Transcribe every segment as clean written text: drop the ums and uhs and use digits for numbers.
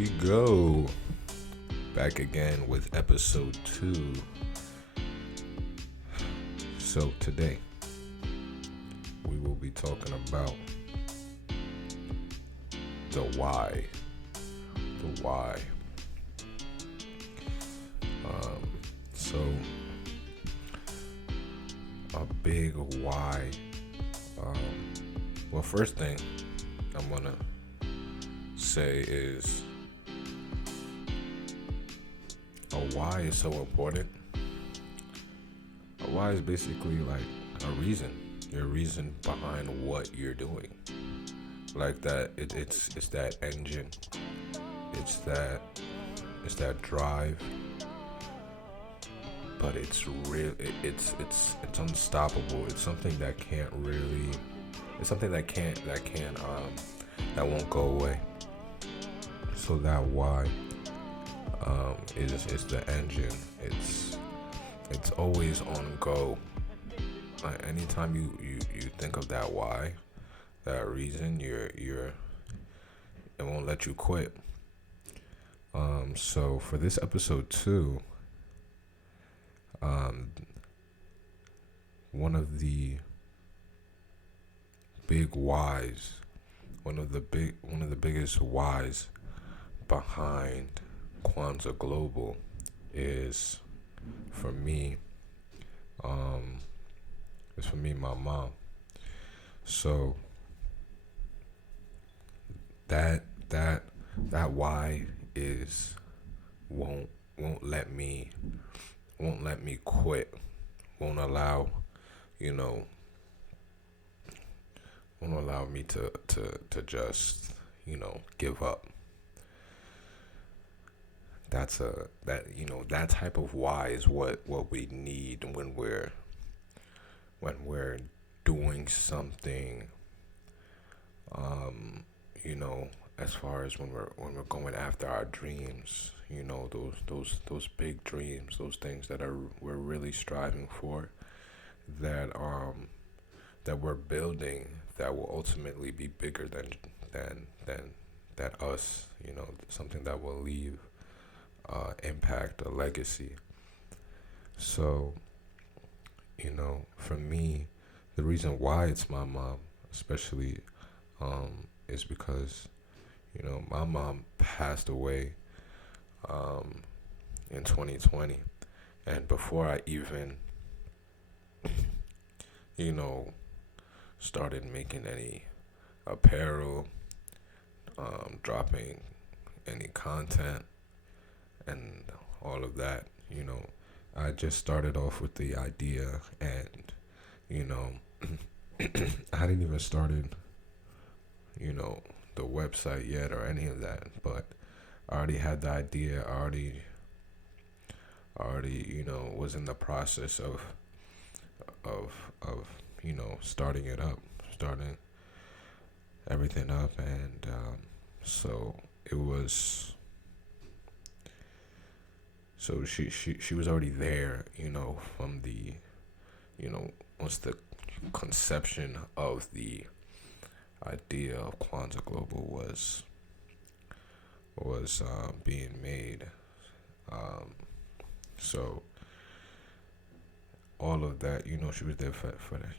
we go. Back again with episode 2. So today, we will be talking about the why. The why. So, a big why. Well, first thing I'm going to say is a why is so important. A why is basically like a reason, your reason behind what you're doing. Like that, it's that engine, it's that drive. But it's real. It's unstoppable. It's something that can't really. It's something that won't go away. So that why is the engine. It's always on go. Anytime you think of that why, that reason, it won't let you quit. So for this episode 2, one of the big whys, one of the biggest whys behind Kwanza Global is for me, my mom. So that why is won't let me quit, won't allow me to just give up. That type of why is what we need when we're doing something, as far as when we're going after our dreams, those big dreams, those things that we're really striving for, that we're building, that will ultimately be bigger than us, something that will leave impact, a legacy. So, for me, the reason why it's my mom, especially, is because, my mom passed away in 2020. And before I even, started making any apparel, dropping any content, and all of that, I just started off with the idea, and I hadn't even started, the website yet or any of that, but I already had the idea. I already was in the process of starting it up, starting everything up, and so it was. So she was already there, from the, once the conception of the idea of Kwanza Global was being made. So all of that, she was there for that,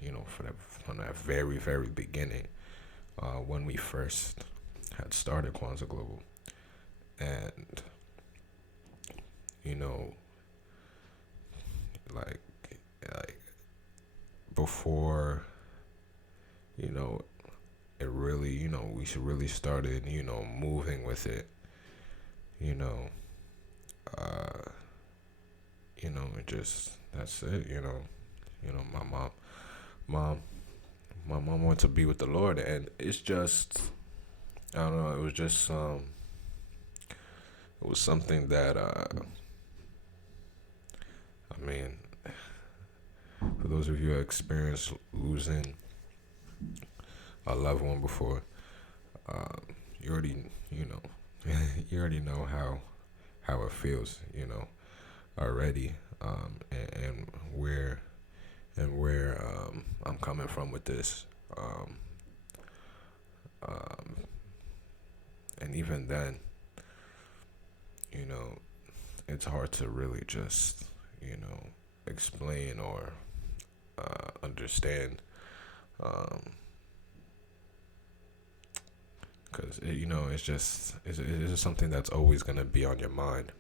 from that very, very beginning, when we first had started Kwanza Global. And like before, it really, we should really started, moving with it, it just, that's it, my mom went to be with the Lord, and it's just, I don't know, it was just, it was something that, I mean, for those of you who experienced losing a loved one before, you already, you already know how it feels, already, and where I'm coming from with this, and even then, you know, it's hard to really just, you know, explain or understand, um, because you know it's just something that's always gonna be on your mind.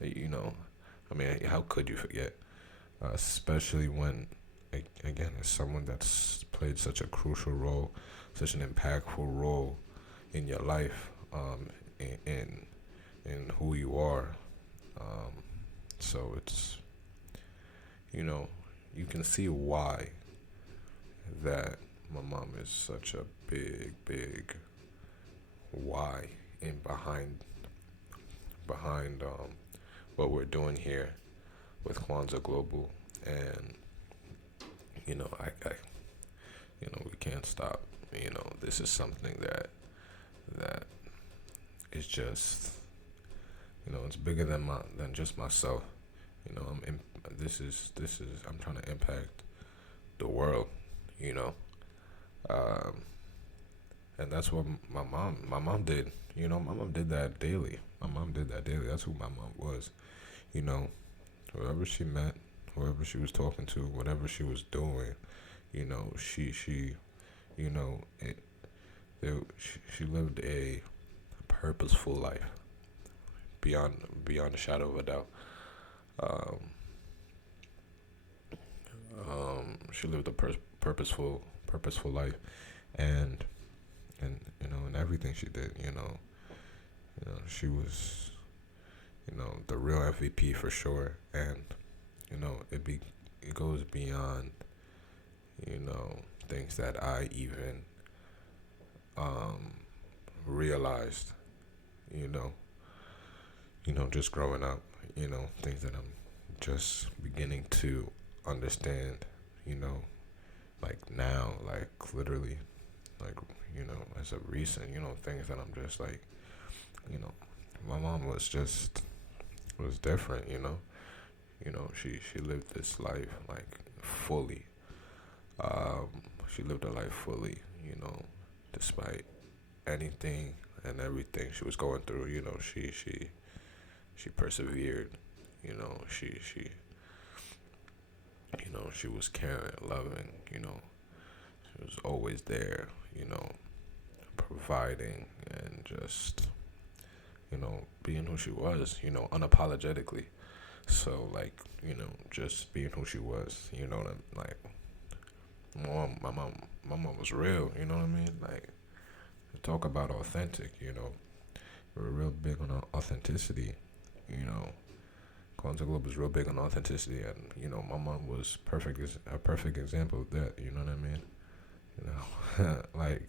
You know, I mean, how could you forget? Especially when, again, as someone that's played such a crucial role, such an impactful role in your life, in who you are. Um, so it's, you know, you can see why that my mom is such a big why in behind what we're doing here with Kwanza Global, and you know, I you know, we can't stop. You know, this is something that is just, you know, it's bigger than just myself. You know, this is I'm trying to impact the world. You know, um, and that's what my mom did. You know, my mom did that daily. My mom did that daily. That's who my mom was. You know, whoever she met, whoever she was talking to, whatever she was doing, you know, she you know, she lived a purposeful life beyond a shadow of a doubt. Um, she lived a purposeful life, and you know, in everything she did, you know, she was, you know, the real MVP for sure, and you know, it goes beyond, you know, things that I even um realized, you know, just growing up, you know, things that I'm just beginning to understand, you know, like now, like literally, like, you know, as of recent, you know, things that I'm just like, you know, my mom was different, you know. You know, she lived this life like fully. Um, she lived her life fully, you know, despite anything and everything she was going through, you know, she persevered, you know, you know, she was caring, loving, you know, she was always there, you know, providing and just, you know, being who she was, you know, unapologetically. So like, you know, just being who she was, you know, like my mom was real, you know what I mean? Like, talk about authentic, you know. We're real big on authenticity, you know. Kwanzaa Globe is real big on authenticity, and you know, my mom was a perfect example of that. You know what I mean? You know, like,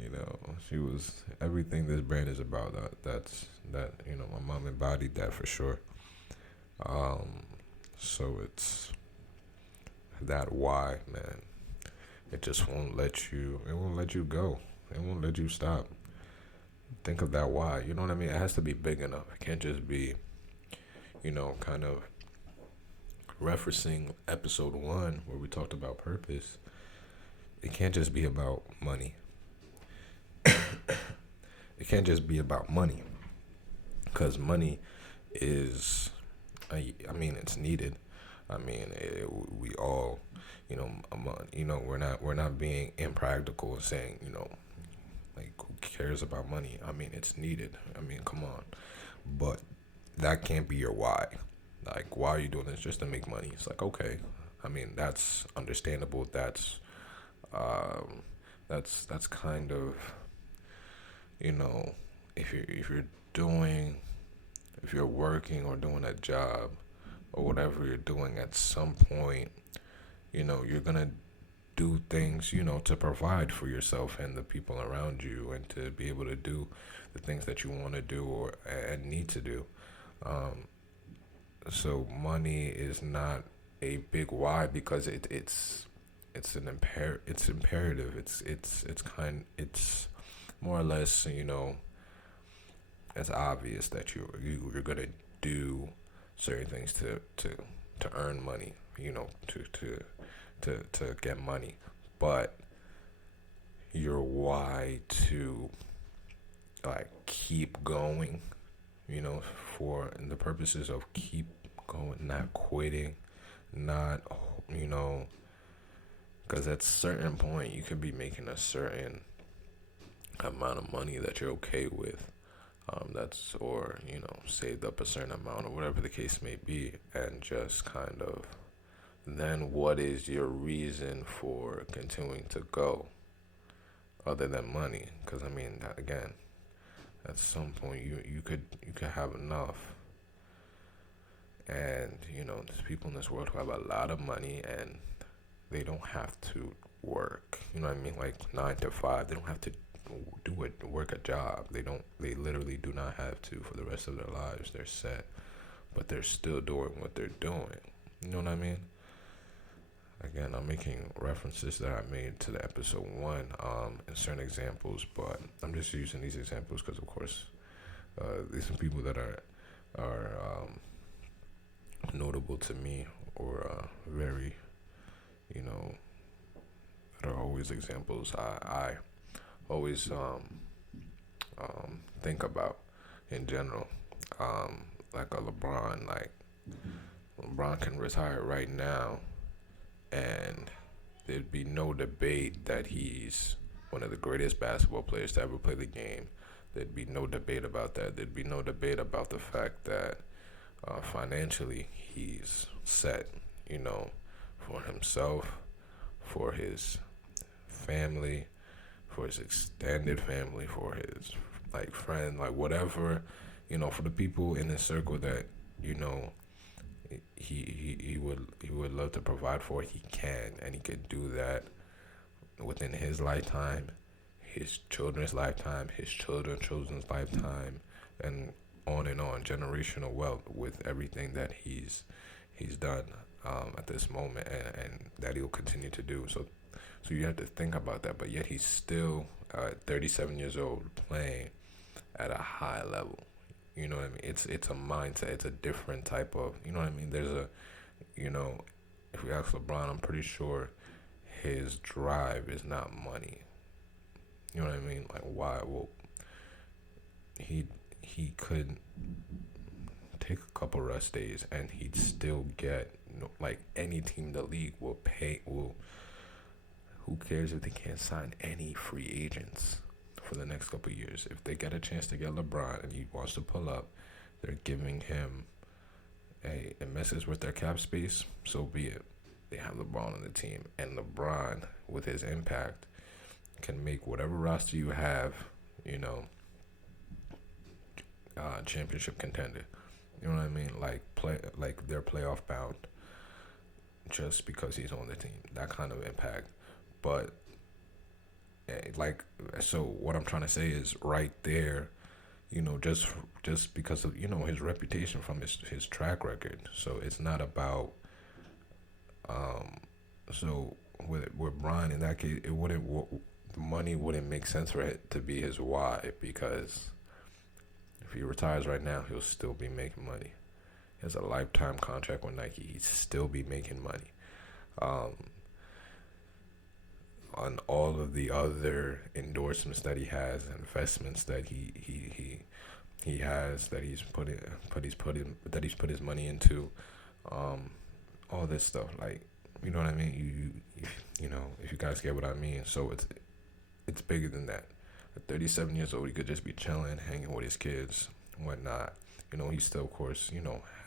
you know, she was everything this brand is about. That you know, my mom embodied that for sure. Um, so it's that why, man. It just won't let you. It won't let you go. It won't let you stop. Think of that why. You know what I mean? It has to be big enough. It can't just be, you know, kind of referencing episode one where we talked about purpose. It can't just be about money. It can't just be about money, because money is, I mean, it's needed. I mean, we all, you know, you know, we're not being impractical and saying, you know, like, who cares about money? I mean, it's needed. I mean, come on, but that can't be your why. Like, why are you doing this? Just to make money? It's like, okay. I mean, that's understandable. Um, that's kind of, you know, if you're doing, if you're working or doing a job or whatever you're doing, at some point, you know, you're gonna do things, you know, to provide for yourself and the people around you, and to be able to do the things that you want to do or and need to do. Um, so money is not a big why, because it's imperative. It's more or less, you know, it's obvious that you're gonna do certain things to earn money, you know, to get money, but your why to like keep going, for the purposes of keep going, not quitting, not, you know, because at a certain point you could be making a certain amount of money that you're okay with. That's, or, saved up a certain amount or whatever the case may be, and just kind of, then what is your reason for continuing to go other than money? Because I mean, that, again, at some point you could have enough, and there's people in this world who have a lot of money and they don't have to work. You know what I mean? Like 9 to 5, they don't have to work a job. They literally do not have to for the rest of their lives. They're set, but they're still doing what they're doing. You know what I mean? Again, I'm making references that I made to the episode 1 in certain examples, but I'm just using these examples because, of course, these are people that are notable to me, or very, that are always examples I always think about in general. Like a LeBron, like LeBron can retire right now, and there'd be no debate that he's one of the greatest basketball players to ever play the game. There'd be no debate about that. There'd be no debate about the fact that financially he's set, for himself, for his family, for his extended family, for his friend, whatever, for the people in his circle that he would love to provide for. He can, and he can do that within his lifetime, his children's lifetime, his children's lifetime, and on, generational wealth with everything that he's done at this moment, and that he'll continue to do. So you have to think about that. But yet he's still 37 years old, playing at a high level. You know what I mean? It's a mindset. It's a different type of, you know what I mean? There's a, if we ask LeBron, I'm pretty sure his drive is not money. You know what I mean? Like, why? Well, he could take a couple rest days and he'd still get, any team in the league will pay. Who cares if they can't sign any free agents for the next couple of years? If they get a chance to get LeBron and he wants to pull up, they're giving him it messes with their cap space, so be it. They have LeBron on the team, and LeBron, with his impact, can make whatever roster you have, championship contender. You know what I mean? Like they're playoff bound just because he's on the team. That kind of impact. But so what I'm trying to say is right there, just because of his reputation from his track record. So it's not about so with Brian, in that case, the money wouldn't make sense for it to be his why, because if he retires right now, he'll still be making money. He has a lifetime contract with Nike. He'd still be making money. On all of the other endorsements that he has, investments that he has, that he's put his money into, all this stuff, you know what I mean? If you guys get what I mean. So it's bigger than that. At 37 years old, he could just be chilling, hanging with his kids, and whatnot. He's still, of course,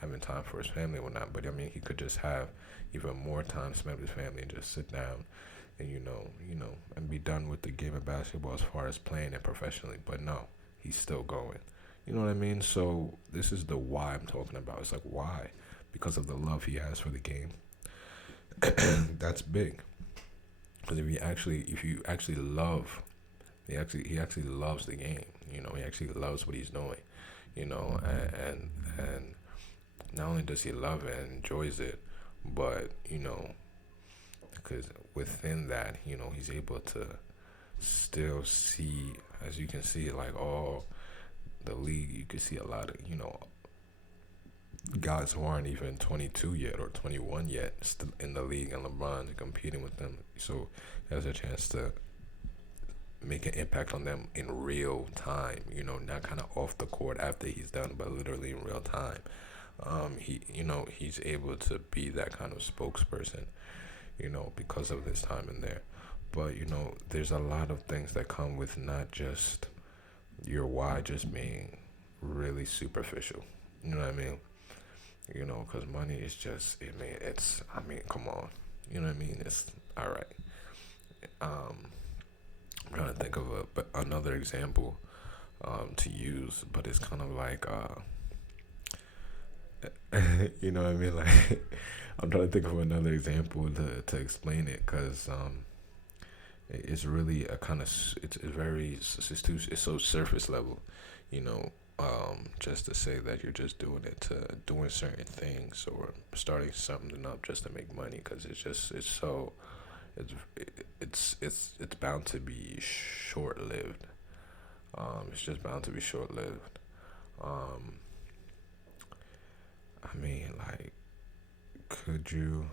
having time for his family and whatnot. But I mean, he could just have even more time spent with his family and just sit down and and be done with the game of basketball as far as playing it professionally. But no, he's still going. You know what I mean? So this is the why I'm talking about. It's like, why? Because of the love he has for the game. That's big. Because if you actually love, he actually loves the game. He actually loves what he's doing. And not only does he love it and enjoys it, but because within that, he's able to still see, as you can see, all the league, you can see a lot of, guys who aren't even 22 yet or 21 yet still in the league, and LeBron competing with them. So he has a chance to make an impact on them in real time. Not kind of off the court after he's done, but literally in real time. He's able to be that kind of spokesperson, because of his time in there. But there's a lot of things that come with not just your why just being really superficial. You know what I mean? Because money is just, come on. You know what I mean? It's all right. I'm trying to think of another example to use, but it's kind of like, you know what I mean? Like, I'm trying to think of another example to explain it, because it's really a kind of, it's so surface level, you know. Just to say that you're just doing it to doing certain things or starting something up just to make money, because it's it's bound to be short lived. It's just bound to be short lived. Um, like, could you,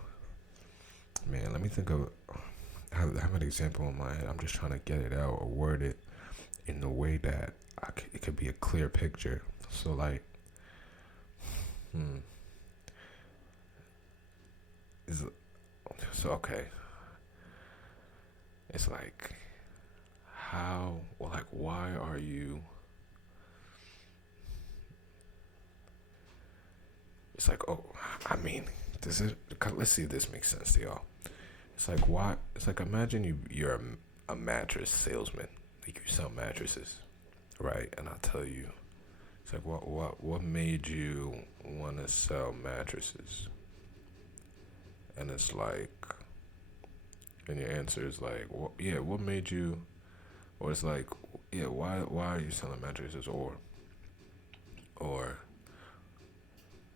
man? Let me think of. I have an example in my head. I'm just trying to get it out or word it in a way that it could be a clear picture. So like, hmm, is so okay. It's like, how, well, like, why are you? It's like, oh, this is. Let's see if this makes sense to y'all. It's like, why? It's like, imagine you're a mattress salesman. Like, you sell mattresses, right? And I'll tell you, it's like, what made you want to sell mattresses? And it's like, and your answer is like, yeah, what made you? Or it's like, yeah, why are you selling mattresses? Or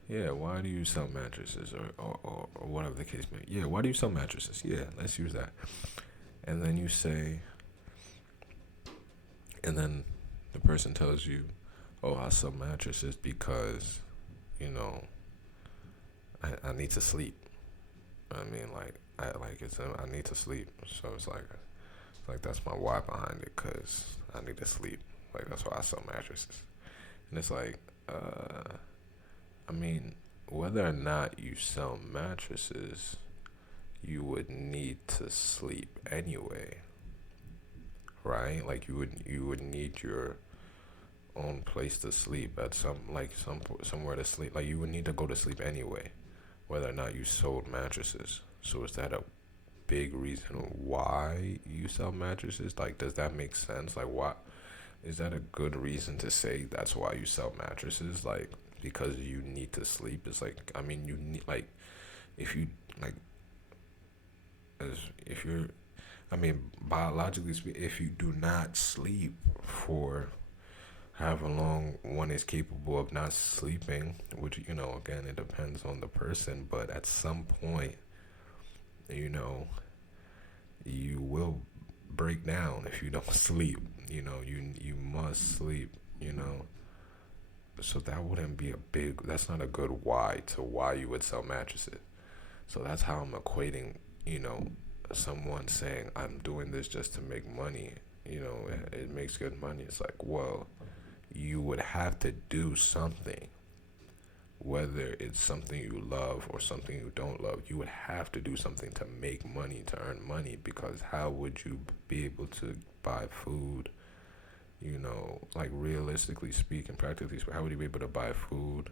yeah, why do you sell mattresses? Or whatever the case may be. Yeah, why do you sell mattresses? Yeah, let's use that. And then you say, and then the person tells you, oh, I sell mattresses because, you know, I need to sleep. I need to sleep. So it's like that's my why behind it, cause I need to sleep. Like, that's why I sell mattresses. And it's like, I mean, whether or not you sell mattresses, you would need to sleep anyway, right? Like, you would need your own place to sleep at somewhere to sleep. Like, you would need to go to sleep anyway, whether or not you sold mattresses. So is that a big reason why you sell mattresses? Like, does that make sense? Like, why is that a good reason to say that's why you sell mattresses? Like, because you need to sleep. It's like, you need, like, if you like, as if you're, biologically speaking, if you do not sleep for however long one is capable of not sleeping, which, again, it depends on the person, but at some point, you know, you will break down if you don't sleep. You must sleep, so that wouldn't be that's not a good why to why you would sell mattresses. So that's how I'm equating, someone saying, I'm doing this just to make money, it makes good money. It's like, well, you would have to do something, whether it's something you love or something you don't love. You would have to do something to make money, to earn money, because how would you be able to buy food? Like, realistically speaking, practically speaking, how would you be able to buy food,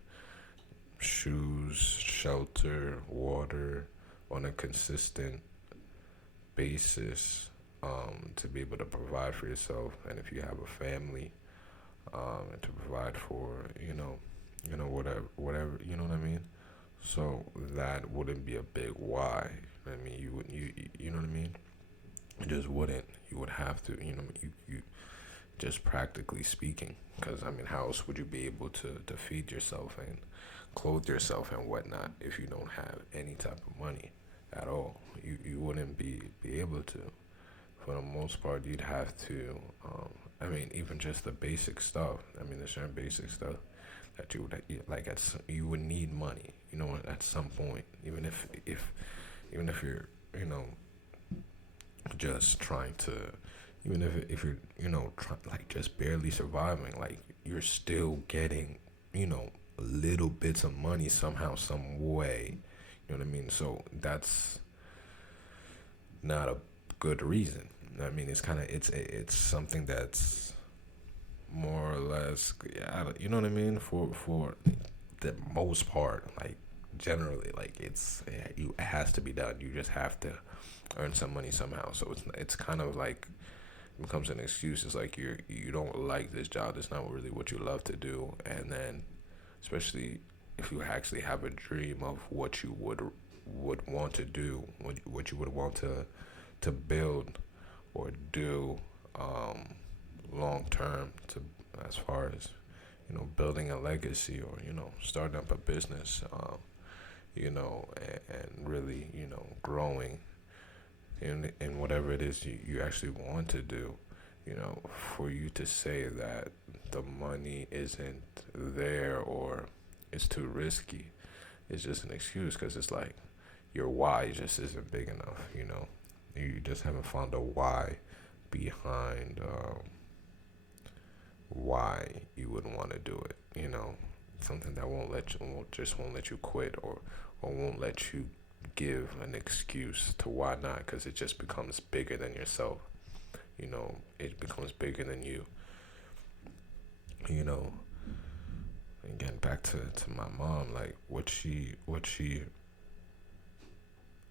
shoes, shelter, water on a consistent basis, to be able to provide for yourself, and if you have a family, and to provide for, whatever, you know what I mean? So that wouldn't be a big why. You know what I mean? It just wouldn't. You would have to, you just practically speaking, because how else would you be able to feed yourself and clothe yourself and whatnot if you don't have any type of money at all? You wouldn't be able to. For the most part, you'd have to. Even just the basic stuff. There's certain basic stuff that you would like. You would need money. At some point, even if you're, just trying to even if you're trying like just barely surviving, like you're still getting little bits of money somehow, some way. You know what I mean? So that's not a good reason. I mean, it's something that's more or less, yeah, you know what I mean, for the most part, like generally, like it has to be done. You just have to earn some money somehow. So it's kind of like it becomes an excuse. It's like you don't like this job. It's not really what you love to do, and then especially if you actually have a dream of what you would want to do, what you would want to build or do, long term, to as far as building a legacy, or starting up a business, and really growing in whatever it is you actually want to do. For you to say that the money isn't there, or it's too risky, it's just an excuse, because it's like your why just isn't big enough. You just haven't found a why behind, why you would want to do it. Something that won't let you quit, or won't let you give an excuse to why not, because it just becomes bigger than yourself. It becomes bigger than you. You know, Again, back to my mom, like what she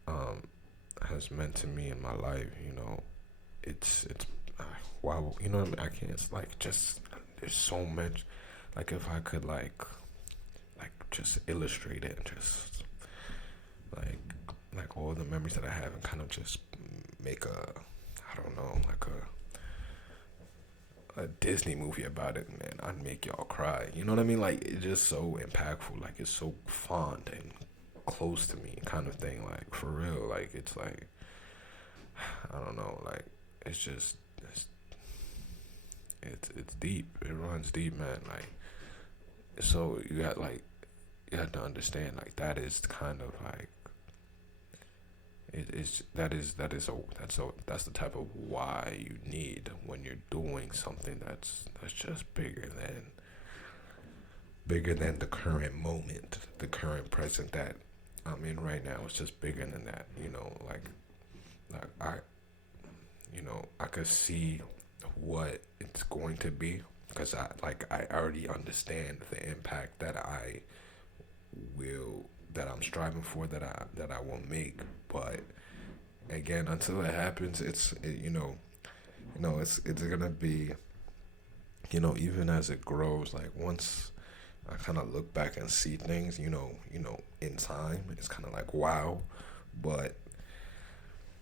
um has meant to me in my life. It's wow. What I mean? I can't. It's like just there's so much. Like if I could just illustrate it, and just like all the memories that I have, and kind of just make a, I don't know, like a Disney movie about it, man, I'd make y'all cry. You know what I mean? Like it's just so impactful. Like it's so fond and close to me, kind of thing. Like for real. Like it's like I don't know. Like it's just it's deep. It runs deep, man. Like so you have to understand, like that is kind of like it's that's the type of why you need when you're doing something that's just bigger than the current moment, the current present that I'm in right now. It's just bigger than that. Like I could see what it's going to be, because I already understand the impact that I'm striving for, that I will make. But again, until it happens, it's gonna be, even as it grows, like once I kind of look back and see things, in time, it's kind of like wow. But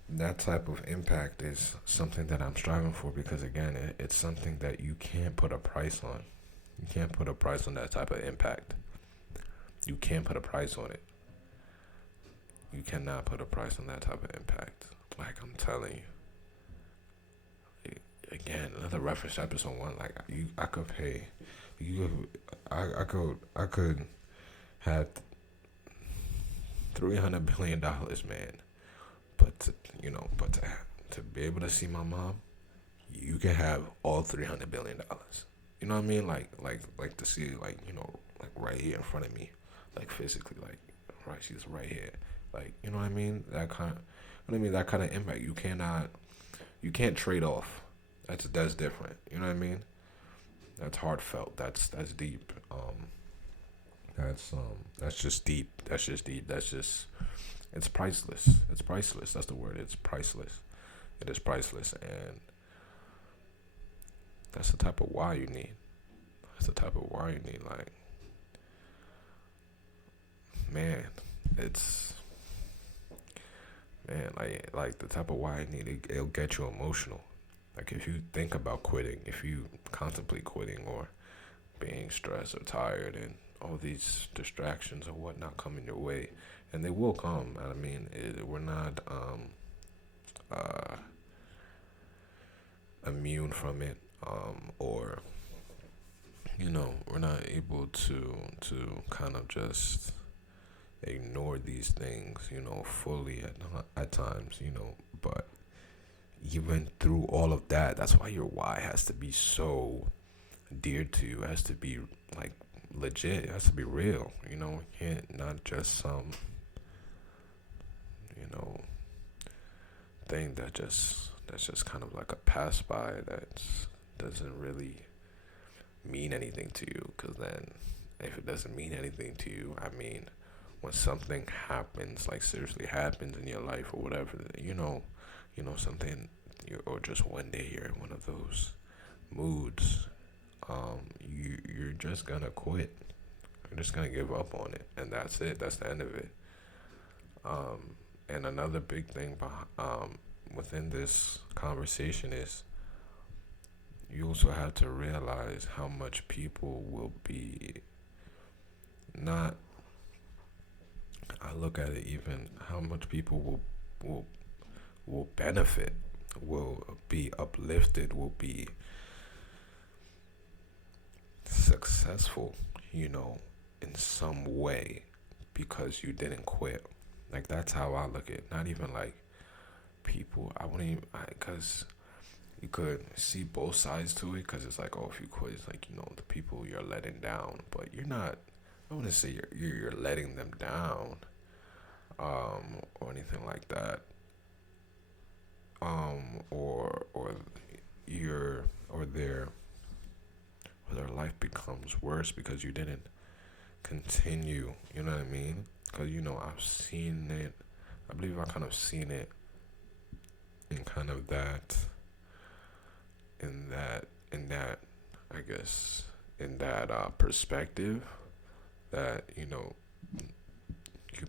that type of impact is something that I'm striving for, because again, it's something that you can't put a price on. You can't put a price on that type of impact. You can't put a price on it. You cannot put a price on that type of impact. Like I'm telling you, again, another reference episode one. Like I could pay you. I could have $300 billion, man. But to be able to see my mom, you can have all $300 billion. You know what I mean? Like to see, like right here in front of me, like physically, like right, she's right here. Like you know what I mean? That kind of impact you can't trade off. That's different. You know what I mean? That's heartfelt. That's deep. That's just deep. That's just deep. It's priceless. It's priceless. That's the word. It's priceless. It is priceless, and that's the type of why you need. That's the type of why you need. Like, man, it's man, like the type of why you need. It'll get you emotional. Like if you think about quitting, if you contemplate quitting, or being stressed or tired, and all these distractions or whatnot coming your way, and they will come. I mean, we're not uh, immune from it, or we're not able to kind of just ignore these things, fully at times, but even through all of that, that's why your why has to be so dear to you. It has to be like legit. It has to be real. You can't not just some you know thing that's just kind of like a pass by that doesn't really mean anything to you. Because then, if it doesn't mean anything to you, I mean, when something happens, like seriously happens in your life or whatever, something, or just one day you're in one of those moods, you're just gonna quit. You're just gonna give up on it, and that's it. That's the end of it. And another big thing within this conversation is you also have to realize how much people will be not. I look at it, even how much people will will benefit, will be uplifted, will be successful, in some way because you didn't quit. Like that's how I look at it. Not even like people. I wouldn't even because you could see both sides to it. Because it's like, oh, if you quit, it's like the people you're letting down, but you're not. I wouldn't say you're letting them down, or anything like that, or your or their life becomes worse because you didn't continue. You know what I mean? Because I've seen it. I believe I kind of seen it in kind of that I guess in that perspective that you'd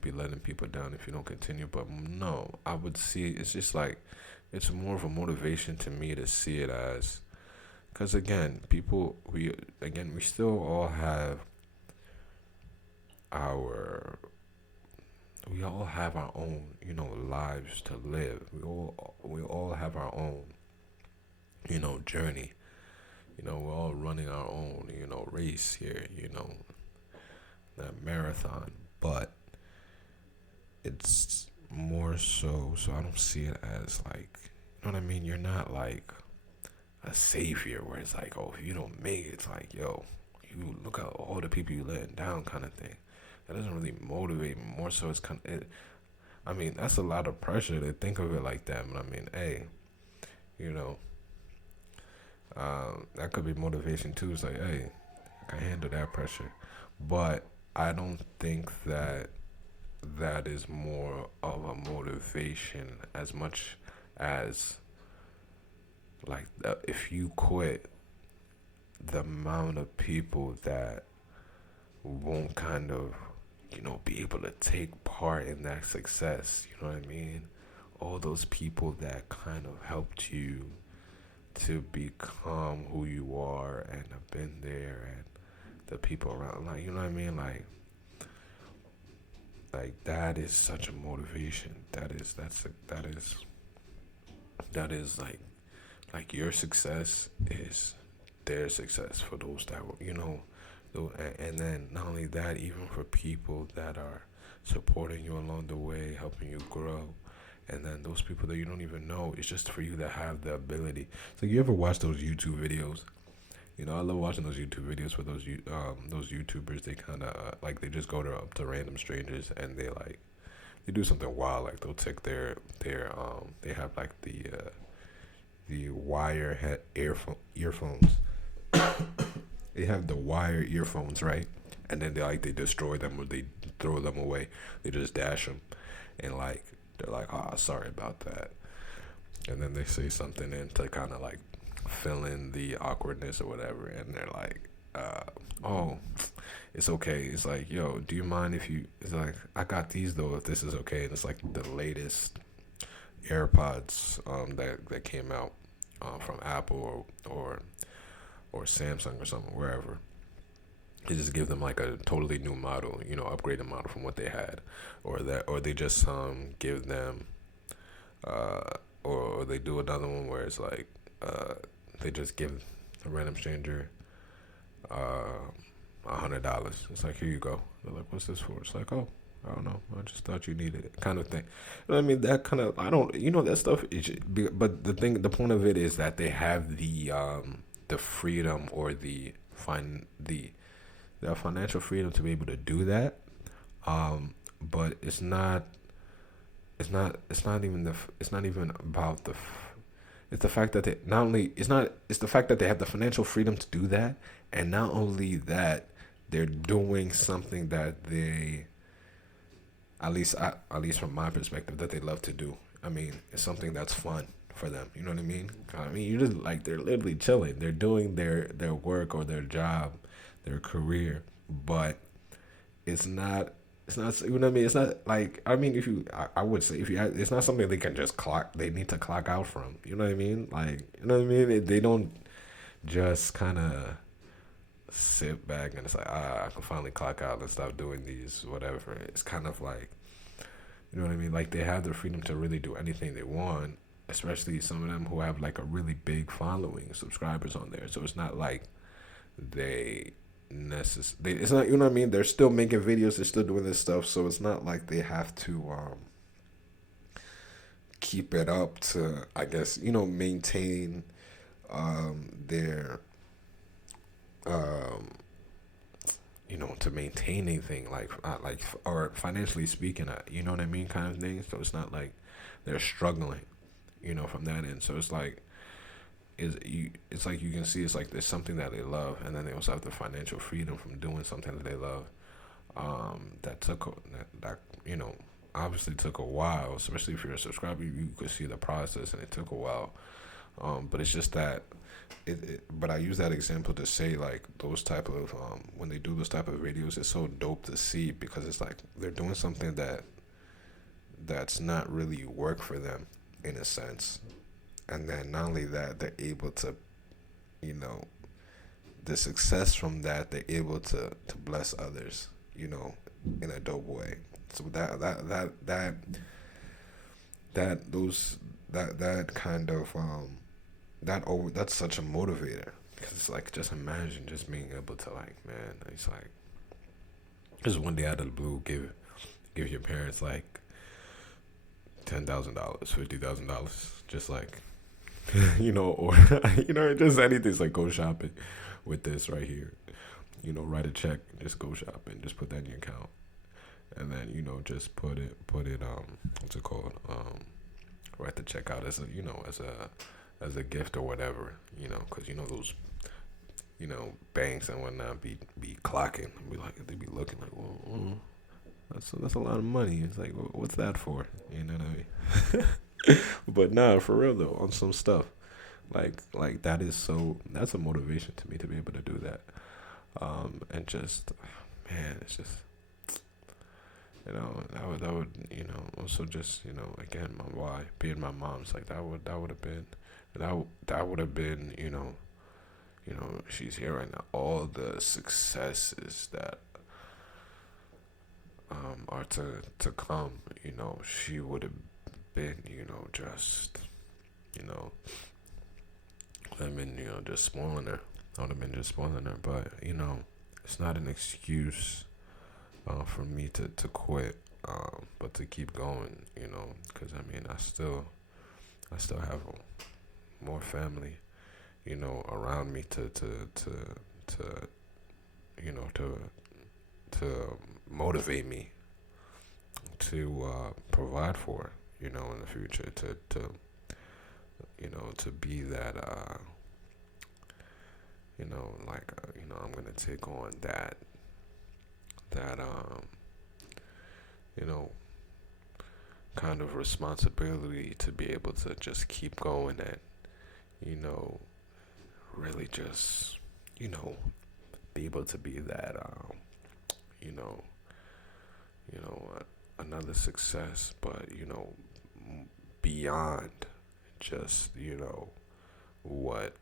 be letting people down if you don't continue. But no, I would see it's just like it's more of a motivation to me to see it as because we still all have our we all have our own lives to live. We all have our own journey. We're all running our own race here. That marathon, but it's more so I don't see it as like what I mean. You're not like a savior where it's like, oh, if you don't make it, it's like, yo, you look at all the people you letting down, kind of thing. That doesn't really motivate me. More so, it's kind of I mean, that's a lot of pressure to think of it like that. But I mean, hey, you know, that could be motivation too. It's like, hey, I can handle that pressure, but I don't think that is more of a motivation as much as like if you quit, the amount of people that won't kind of be able to take part in that success. You know what I mean? All those people that kind of helped you to become who you are and have been there, and the people around, like, you know what I mean, like that is such a motivation. That is like your success is their success for those that were, and then not only that, even for people that are supporting you along the way, helping you grow, and then those people that you don't even know, it's just for you to have the ability. So you ever watch those YouTube videos? I love watching those YouTube videos where those YouTubers, they kind of like they just go up to random strangers and they do something wild, like they'll take their they have like the wire earphones. They have the wire earphones, right? And then they destroy them or they throw them away. They just dash them, and like they're like, "Ah, oh, sorry about that." And then they say something in to kind of like fill in the awkwardness or whatever, and they're like, "Oh, it's okay." It's like, "Yo, do you mind if you?" It's like, "I got these though. If this is okay." And it's like the latest AirPods that came out from Apple or Samsung or something, wherever. They just give them like a totally new model, upgraded model from what they had, or they just give them, or they do another one where it's like, they just give a random stranger, $100. It's like, here you go. They're like, what's this for? It's like, oh, I don't know. I just thought you needed it, kind of thing. You know what I mean? That kind of, I don't, that stuff. But the point of it is that they have the freedom or the financial freedom to be able to do that. But it's not even about it's the fact that they not only it's not it's the fact that they have the financial freedom to do that, and not only that, they're doing something that they, at least from my perspective, that they love to do. I mean, it's something that's fun for them. You know what I mean? I mean, you just like, they're literally chilling. They're doing their work or their job, their career, but it's not. It's not. You know what I mean? It's not like, I mean, if you, I would say, if you, it's not something they can just clock. They need to clock out from. You know what I mean? Like, you know what I mean? They don't just kind of sit back and it's like, I can finally clock out and stop doing these, whatever. It's kind of like, you know what I mean? Like, they have the freedom to really do anything they want, especially some of them who have like a really big following, subscribers on there. So it's not like they it's not, you know what I mean? They're still making videos, they're still doing this stuff, so it's not like they have to keep it up to, I guess, maintain their um to maintain anything like, or financially speaking, you know what I mean, kind of thing. So it's not like they're struggling, from that end. So it's like, it's like you can see, it's like there's something that they love, and then they also have the financial freedom from doing something that they love. That obviously took a while, especially if you're a subscriber. You could see the process, and it took a while. But it's just that but I use that example to say, like, those type of when they do those type of videos, it's so dope to see, because it's like they're doing something that's not really work for them, in a sense. And then not only that, they're able to, you know the success from that, they're able to bless others, in a dope way. So that kind of that's such a motivator, because it's like, just imagine just being able to, like, man, it's like, just one day out of the blue, give your parents like $10,000, $50,000, just like, or just anything. It's like, go shopping with this right here, write a check, just go shopping, just put that in your account, and then, just put it what's it called, write the check out as a, as a gift or whatever, because those, banks and whatnot be clocking, they be looking like, well, that's a lot of money. It's like, what's that for? You know what I mean? But nah, for real though, on some stuff, like that's a motivation to me to be able to do that, and just, man, it's just, that would also just, again, my why being my mom's, like, that would have been, that would have been, she's here right now, all the successes that are to come, she would have been, just, you know I've been, just spoiling her. I would have been just spoiling her, but, it's not an excuse for me to quit, but to keep going, because, I mean, I still have more family, around me to you know to motivate me to provide for, in the future, to be that, like, I'm gonna take on that you know kind of responsibility to be able to just keep going, and, really just, be able to be that, you know another success, but, beyond just, what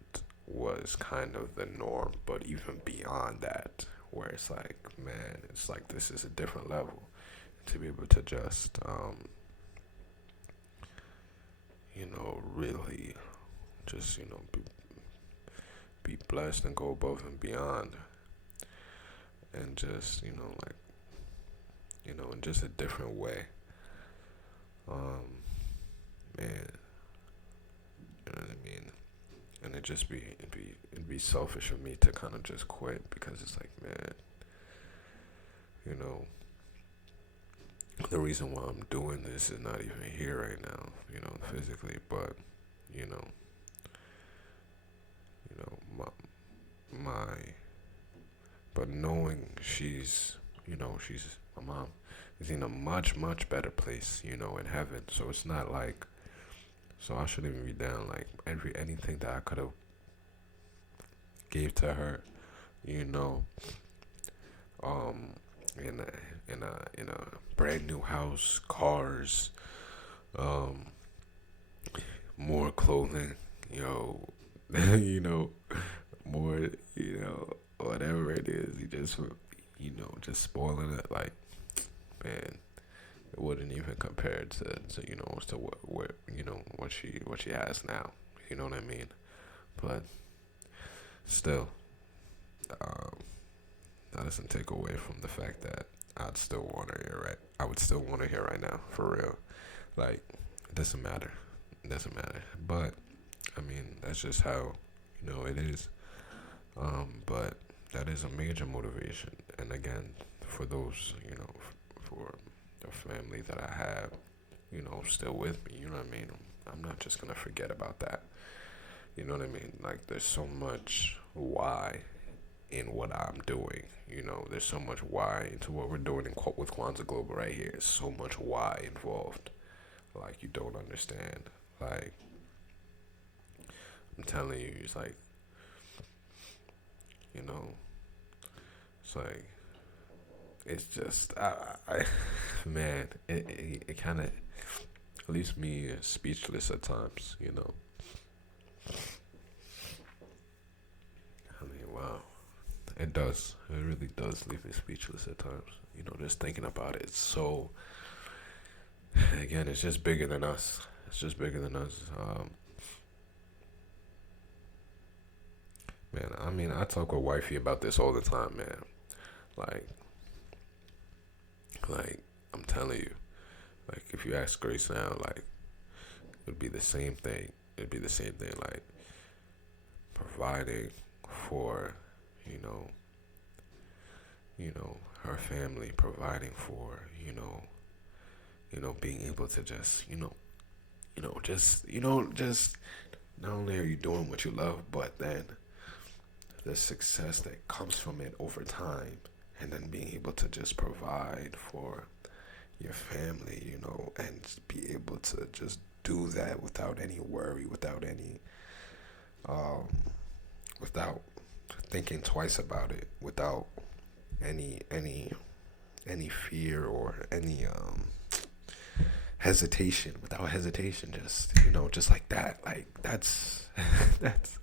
was kind of the norm, but even beyond that, where it's like, man, it's like, this is a different level, to be able to just, really just, be blessed and go above and beyond, and just, like, in just a different way. Um, Man, you know what I mean? And it'd be selfish of me to kind of just quit because it's like, man, you know, the reason why I'm doing this is not even here right now, physically, but you know, my but knowing she's my mom is in a much much better place, in heaven. So it's not like so I shouldn't even be down like anything that I could have gave to her, you know, um, in a brand new house, cars, um, more clothing, yo, more, whatever it is. You just, just spoiling it. Like, man, it wouldn't even compare to what she has now. You know what I mean? But still, um, that doesn't take away from the fact that I'd still want her here, right? I would still want her here right now, for real. Like, it doesn't matter. It doesn't matter. But I mean, that's just how it is. But that is a major motivation. And again, for those, for the family that I have, still with me, you know what I mean? I'm not just gonna forget about that. You know what I mean? Like, there's so much why in what I'm doing. There's so much why into what we're doing with Kwanza Global right here. There's so much why involved. Like, you don't understand. Like, I'm telling you, it's like, you know, it's like, it's just, man, it kind of leaves me speechless at times. I mean, wow. It does. It really does leave me speechless at times. Just thinking about it. It's so, again, it's just bigger than us. It's just bigger than us. Man, I mean, I talk with wifey about this all the time, man. Like, like, I'm telling you, like, if you ask Grace now, like, it would be the same thing. It'd be the same thing, like, providing for, you know, her family, providing for, being able to just, just not only are you doing what you love, but then the success that comes from it over time, and then being able to just provide for your family, and be able to just do that without any worry, um, without thinking twice about it, without any fear or any hesitation, without hesitation, just like that. Like, that's that's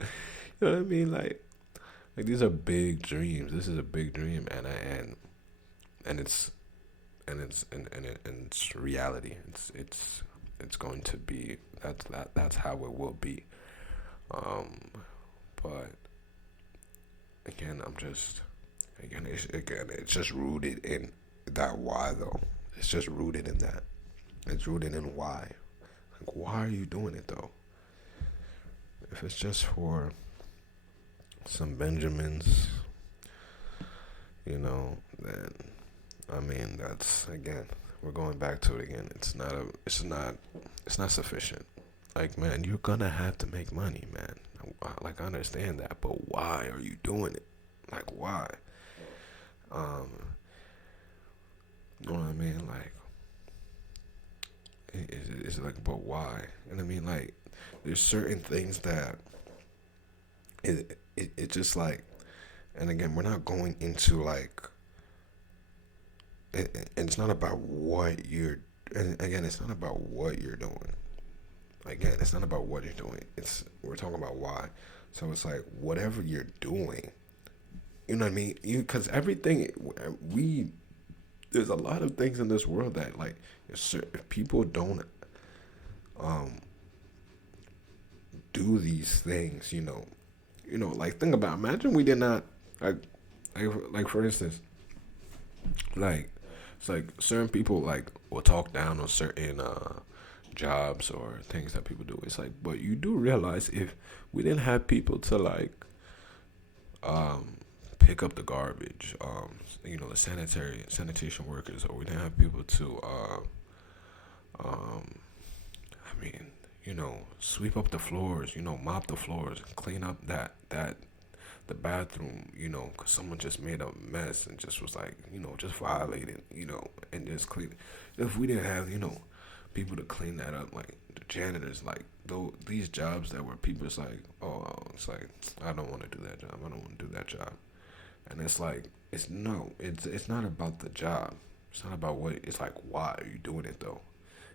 you know what I mean. Like, these are big dreams. This is a big dream, and it's reality. It's going to be that's how it will be. Um, but again, it's just rooted in that why though. It's just rooted in that. It's rooted in why. Like, why are you doing it though? If it's just for some Benjamins, then I mean, that's, again, we're going back to it again. It's not sufficient. Like, man, you're gonna have to make money, man. Like, I understand that, but why are you doing it? Like, why? Um, you know what I mean? Like, it's like, but why? And I mean, like, there's certain things that it just like, and again, we're not going into like, and it's not about what you're, and again, it's not about what you're doing. Again, it's not about what you're doing. We're talking about why. So it's like, whatever you're doing, you know what I mean? Because everything there's a lot of things in this world that, like, if people don't do these things, like, think about, imagine we did not, like for instance, like, It's like certain people like will talk down on certain jobs or things that people do. It's like, but you do realize if we didn't have people to like um pick up the garbage, the sanitary sanitation workers, or we didn't have people to um I mean, sweep up the floors, mop the floors, clean up that the bathroom, because someone just made a mess and just was like, just violated, and just clean. If we didn't have, people to clean that up, like the janitors, like though these jobs that were people's like, oh, it's like I don't want to do that job. I don't want to do that job, and it's like it's not about the job. It's not about what. It's like why are you doing it though?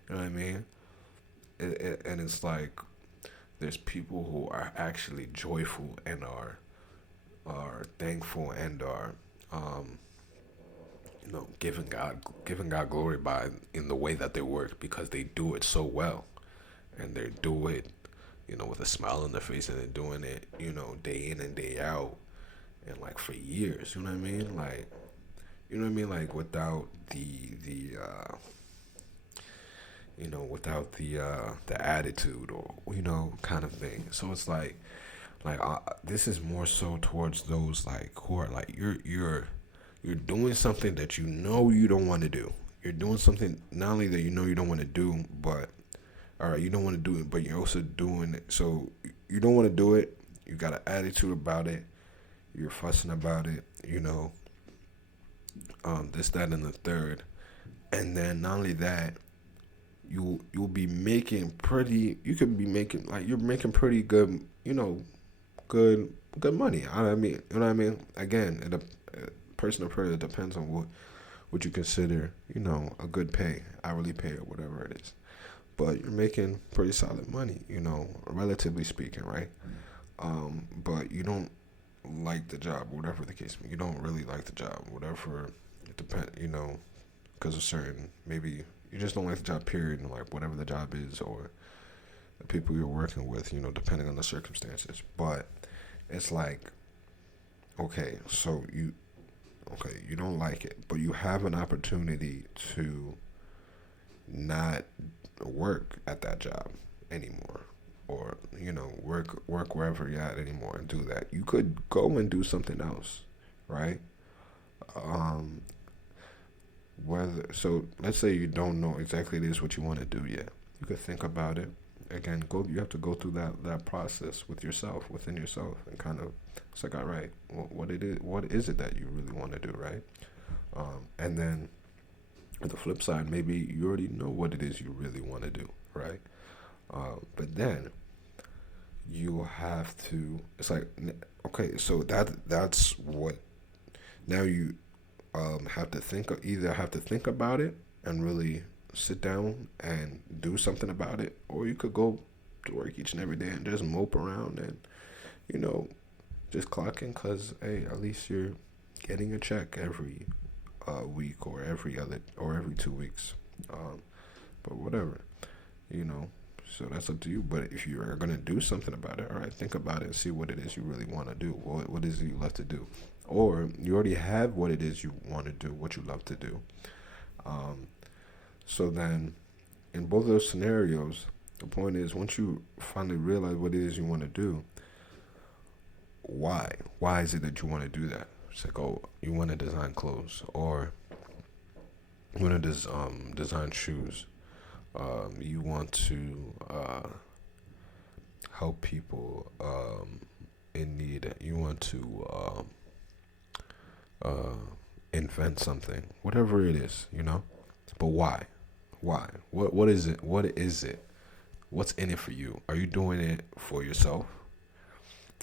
You know what I mean? And it's like there's people who are actually joyful and are thankful and are um giving God glory by in the way that they work because they do it so well and they do it with a smile on their face and they're doing it day in and day out and like for years, you know what I mean, like without the attitude or kind of thing. So it's like this is more so towards those like who are like you're doing something that you don't want to do. You're doing something not only that you don't want to do, but all right, you don't want to do it, but you're also doing it. So you don't want to do it. You got an attitude about it. You're fussing about it. This, that, and the third, and then not only that, you'll be making pretty. You could be making like you're making pretty good. Good money. I mean, you know what I mean. Again, person to person, it depends on what you consider, a good pay, hourly pay, or whatever it is. But you're making pretty solid money, relatively speaking, right? But you don't like the job, whatever the case may be. You don't really like the job, whatever. It depends, because of certain maybe you just don't like the job. Period, and like whatever the job is, or the people you're working with, depending on the circumstances. But it's like, okay, so you don't like it, but you have an opportunity to not work at that job anymore, or work wherever you're at anymore and do that. You could go and do something else, right? Um, let's say you don't know exactly it is what you want to do yet. You could think about it. Again, you have to go through that process with yourself, within yourself, and kind of it's like, all right, what is it that you really want to do, right? And then on the flip side, maybe you already know what it is you really want to do, right? But then you have to. It's like, okay, so that's what. Now you have to think about it and really sit down and do something about it, or you could go to work each and every day and just mope around and you know just clock in because hey, at least you're getting a check every week or every 2 weeks. But whatever, you know. So that's up to you. But if you are gonna do something about it, all right, think about it and see what it is you really want to do. What is it you love to do, or you already have what it is you want to do, what you love to do. Um, so then, in both of those scenarios, the point is once you finally realize what it is you want to do, why? Why is it that you want to do that? It's like, oh, you want to design clothes, or you want to design shoes. You want to help people in need. You want to uh, invent something, whatever it is, you know. But why? Why? What is it? What is it? What's in it for you? Are you doing it for yourself?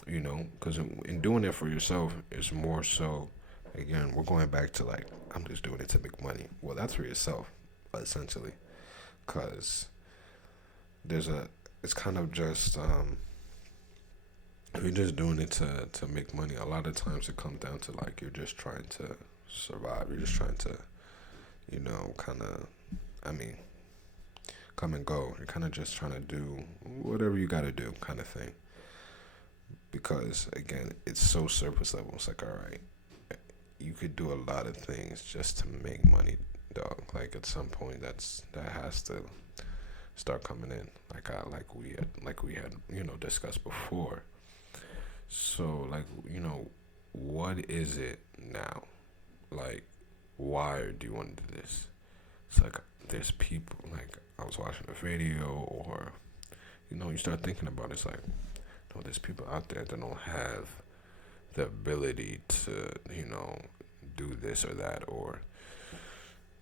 You know, because in doing it for yourself, it's more so. Again, we're going back to like I'm just doing it to make money. Well, that's for yourself, essentially, because it's kind of just if you're just doing it to make money. A lot of times it comes down to like you're just trying to survive. You're just trying to, kind of, I mean, come and go. You're kind of just trying to do whatever you got to do, kind of thing. Because again, it's so surface level. It's like, all right, you could do a lot of things just to make money, dog. Like at some point, that has to start coming in. Like we had discussed before. So like what is it now? Like why do you want to do this? It's like there's people like I was watching a video or you start thinking about it, it's like no, there's people out there that don't have the ability to do this or that or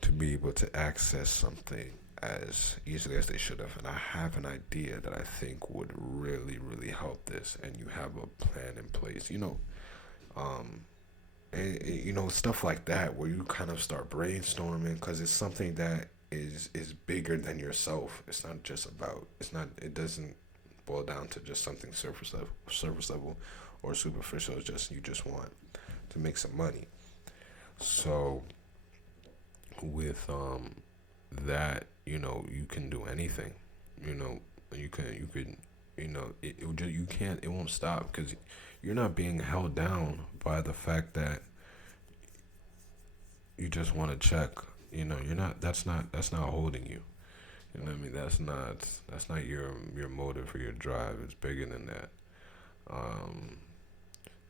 to be able to access something as easily as they should have. And I have an idea that I think would really, really help this. And you have a plan in place, um, and stuff like that, where you kind of start brainstorming because it's something that is bigger than yourself. It's not just about. It's not. It doesn't boil down to just something surface level, or superficial. It's just you just want to make some money. So with that you can do anything you know you could it would just, you can't it won't stop because you're not being held down by the fact that you just want to check you're not that's not holding you. You know what I mean? That's not your motive or your drive. It's bigger than that. um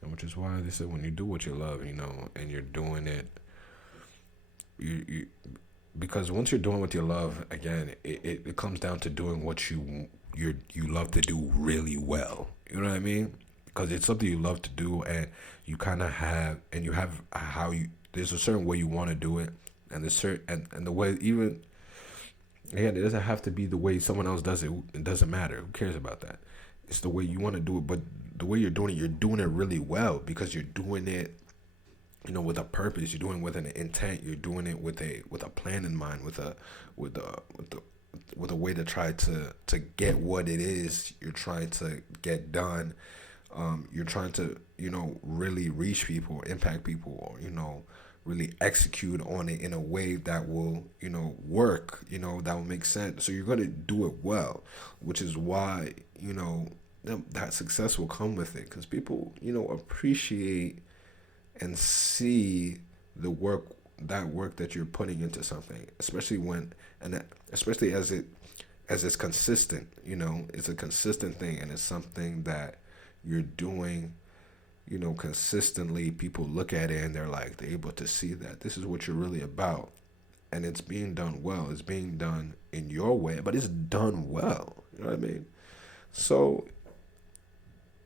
and which is why they said when you do what you love and you're doing it, you because once you're doing what you love, again, it comes down to doing what you love to do really well. You know what I mean? Because it's something you love to do, and you kind of have, and you have how you. There's a certain way you want to do it, and the certain and the way even. Again, it doesn't have to be the way someone else does it. It doesn't matter. Who cares about that? It's the way you want to do it, but the way you're doing it really well because you're doing it with a purpose. You're doing it with an intent. You're doing it with a plan in mind, with a way to try to get what it is you're trying to get done. You're trying to really reach people, impact people, or really execute on it in a way that will work. That will make sense. So you're gonna do it well, which is why that success will come with it because people appreciate and see the work that you're putting into something, especially especially as it's consistent. It's a consistent thing, and it's something that you're doing consistently. People look at it and they're able to see that this is what you're really about, and it's being done well. It's being done in your way, but it's done well. You know what I mean? So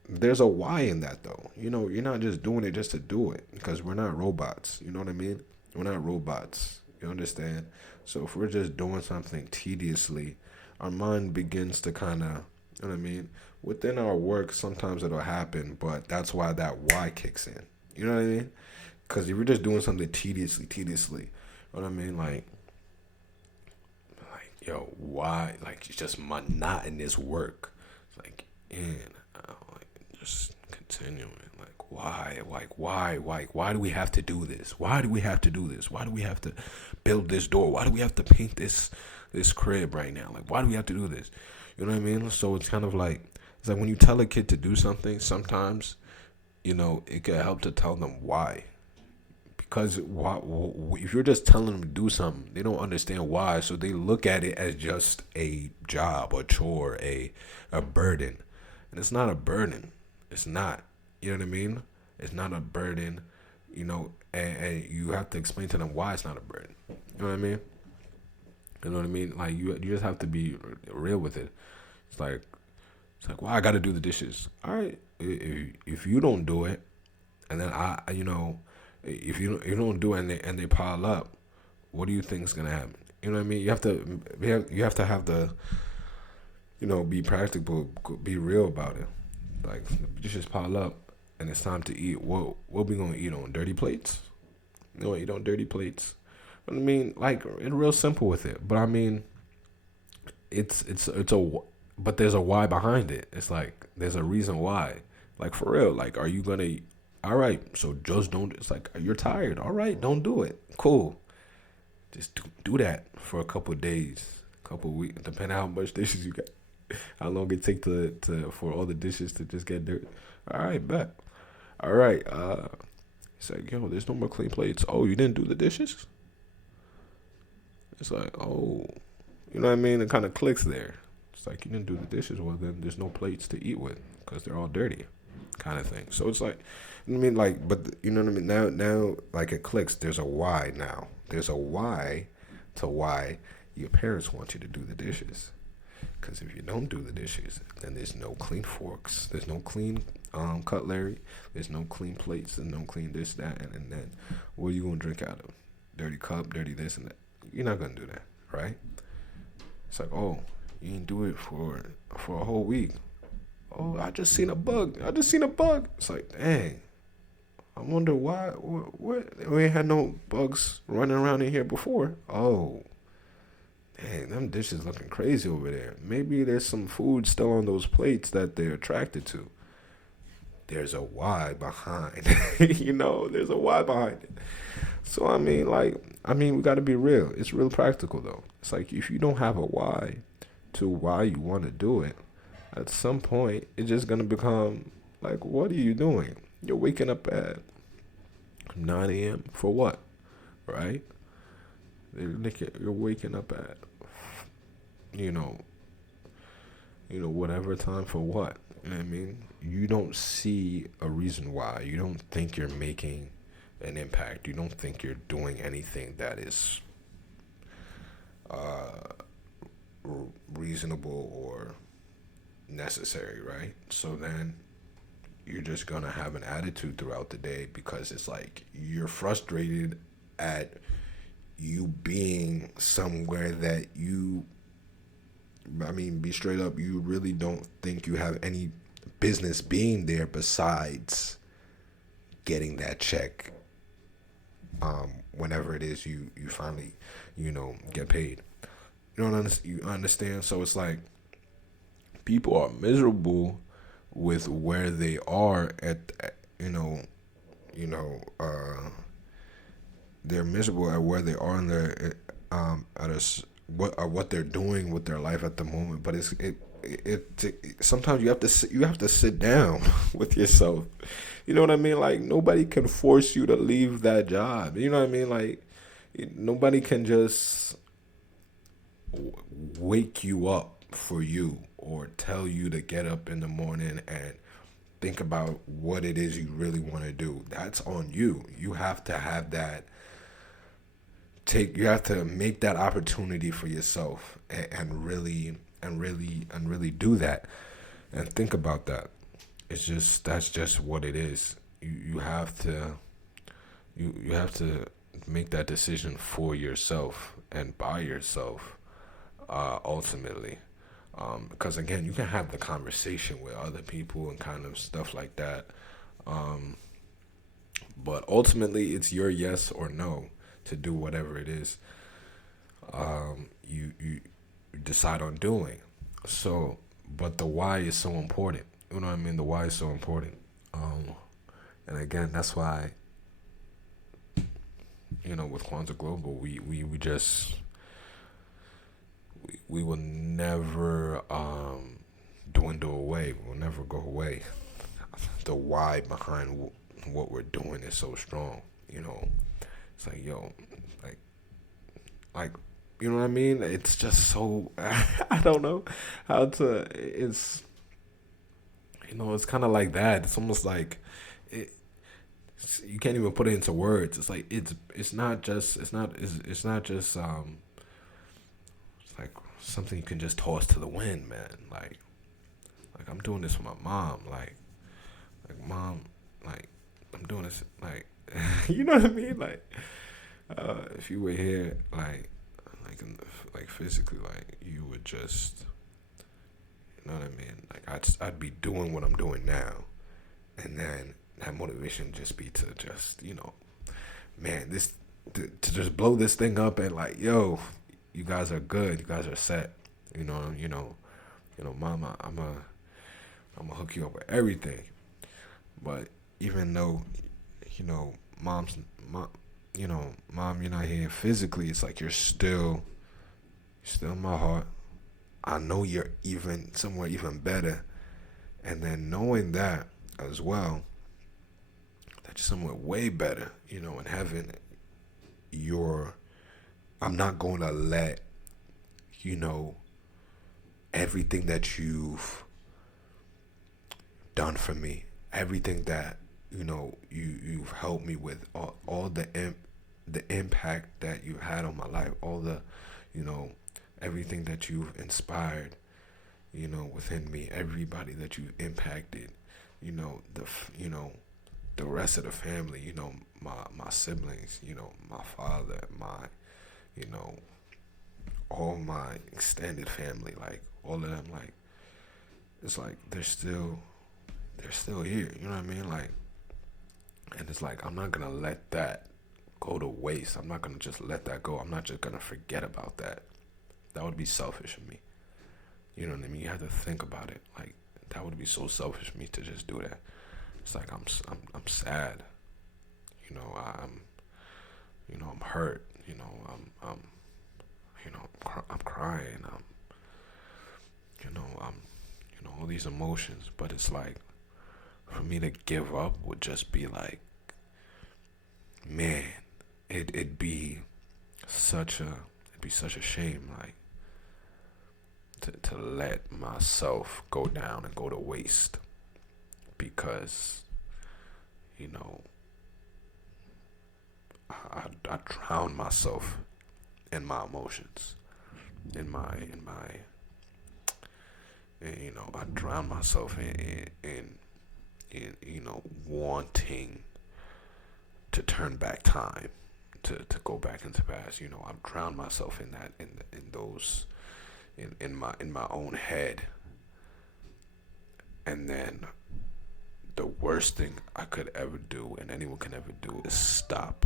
there's a why in that, though. You're not just doing it just to do it because we're not robots. You know what I mean? We're not robots. You understand? So if we're just doing something tediously, our mind begins to kind of, you know what I mean? Within our work, sometimes it'll happen, but that's why that why kicks in. You know what I mean? Because if you're just doing something tediously, you know what I mean? Yo, why? Like, it's just monotonous work. It's and just continuing. Why do we have to do this? Why do we have to do this? Why do we have to build this door? Why do we have to paint this crib right now? Why do we have to do this? You know what I mean? So it's kind of it's like when you tell a kid to do something, sometimes, it can help to tell them why. Because if you're just telling them to do something, they don't understand why. So they look at it as just a job, a chore, a burden. And it's not a burden. It's not. You know what I mean? It's not a burden, and you have to explain to them why it's not a burden. You know what I mean? You know what I mean? You just have to be real with it. It's like, well, I got to do the dishes. All right. If you don't do it, and then if you don't do it and they pile up, what do you think is gonna happen? You know what I mean? You have to have the, be practical, be real about it. Like, dishes pile up, and it's time to eat. What we gonna eat on? Dirty plates? You know, eat on dirty plates. I mean, it's real simple with it. But I mean, it's but there's a why behind it. It's like there's a reason why. For real. Are you gonna? All right, so just don't. It's like you're tired. All right, don't do it. Cool. Just do that for a couple of days, couple of weeks, depending on how much dishes you got. How long it take to for all the dishes to just get dirty. All right, bet. All right. It's like, yo, there's no more clean plates. Oh, you didn't do the dishes? It's like, oh, you know what I mean? It kind of clicks there. It's like you didn't do the dishes. Well, then there's no plates to eat with because they're all dirty, kind of thing. So it's like, I mean, like, but you know what I mean? Now, like it clicks. There's a why now. There's a why to why your parents want you to do the dishes. Because if you don't do the dishes, then there's no clean forks. There's no clean cutlery. There's no clean plates. There's no clean this, that, and then what are you gonna drink out of? Dirty cup, dirty this and that. You're not gonna do that, right? It's like, oh, you didn't do it for a whole week. Oh, I just seen a bug. I just seen a bug. It's like, dang. I wonder why. What? We ain't had no bugs running around in here before. Oh, dang, them dishes looking crazy over there. Maybe there's some food still on those plates that they're attracted to. There's a why behind. There's a why behind it. So we got to be real. It's real practical though. It's like if you don't have a why to why you want to do it, at some point it's just gonna become like, what are you doing? You're waking up at 9 a.m. for what, right? You're waking up at you know whatever time for what. You know what I mean? You don't see a reason why. You don't think you're making an impact. You don't think you're doing anything that is uh, reasonable or necessary, right? So then you're just gonna have an attitude throughout the day because it's like you're frustrated at you being somewhere that be straight up, you really don't think you have any business being there besides getting that check whenever it is you finally get paid. You understand? So it's like people are miserable with where they are you know you know they're miserable at where they are in their what they're doing with their life at the moment. But sometimes you have to sit down with yourself. You know what I mean? Like nobody can force you to leave that job. You know what I mean? Like nobody can just wake you up for you or tell you to get up in the morning and think about what it is you really want to do. That's on you. You have to have that you have to make that opportunity for yourself and really do that and think about that. That's just what it is. You have to you have to make that decision for yourself and by yourself, ultimately. Because again, you can have the conversation with other people and kind of stuff like that. Um, but ultimately, it's your yes or no to do whatever it is you decide on doing. So, but the why is so important. You know what I mean? The why is so important. Um, and again, that's why with Kwanza Global, we just we will never dwindle away. We'll never go away. The why behind what we're doing is so strong. It's like, yo, like like you know what I mean? It's just so I don't know how to. It's kind of like that. It's almost like it. You can't even put it into words. It's like it's not just it's like something you can just toss to the wind, man. Like I'm doing this for my mom. Like mom, like I'm doing this. Like you know what I mean? Like if you were here, like physically, like you would just, you know what I mean? Like I'd be doing what I'm doing now, and then that motivation just be to just man, to just blow this thing up and like, yo, you guys are good, you guys are set, mama, I'm gonna hook you up with everything. But even though, mom's mom, mom, you're not here physically, it's like you're still in my heart. I know you're even somewhere even better, and then knowing that as well, that you're somewhere way better, in heaven, you're I'm not going to let, you know, everything that you've done for me, everything that, you've helped me with, all the impact that you had on my life, all the, you know, everything that you've inspired, within me, everybody that you've impacted, the rest of the family, my siblings, my father, you know, all my extended family, like all of them, like it's like they're still here. You know what I mean? Like, and it's like I'm not gonna let that go to waste. I'm not gonna just let that go. I'm not just gonna forget about that. That would be selfish of me. You know what I mean? You have to think about it. Like that would be so selfish of me to just do that. It's like I'm sad. I'm I'm hurt. I'm crying. I'm all these emotions. But it's like for me to give up would just be like, man, it'd be such a shame, like to let myself go down and go to waste because you know I drown myself in my emotions, I drown myself in wanting to turn back time, to go back into the past. I've drowned myself in that, in those, in my own head. And then the worst thing I could ever do, and anyone can ever do, is stop.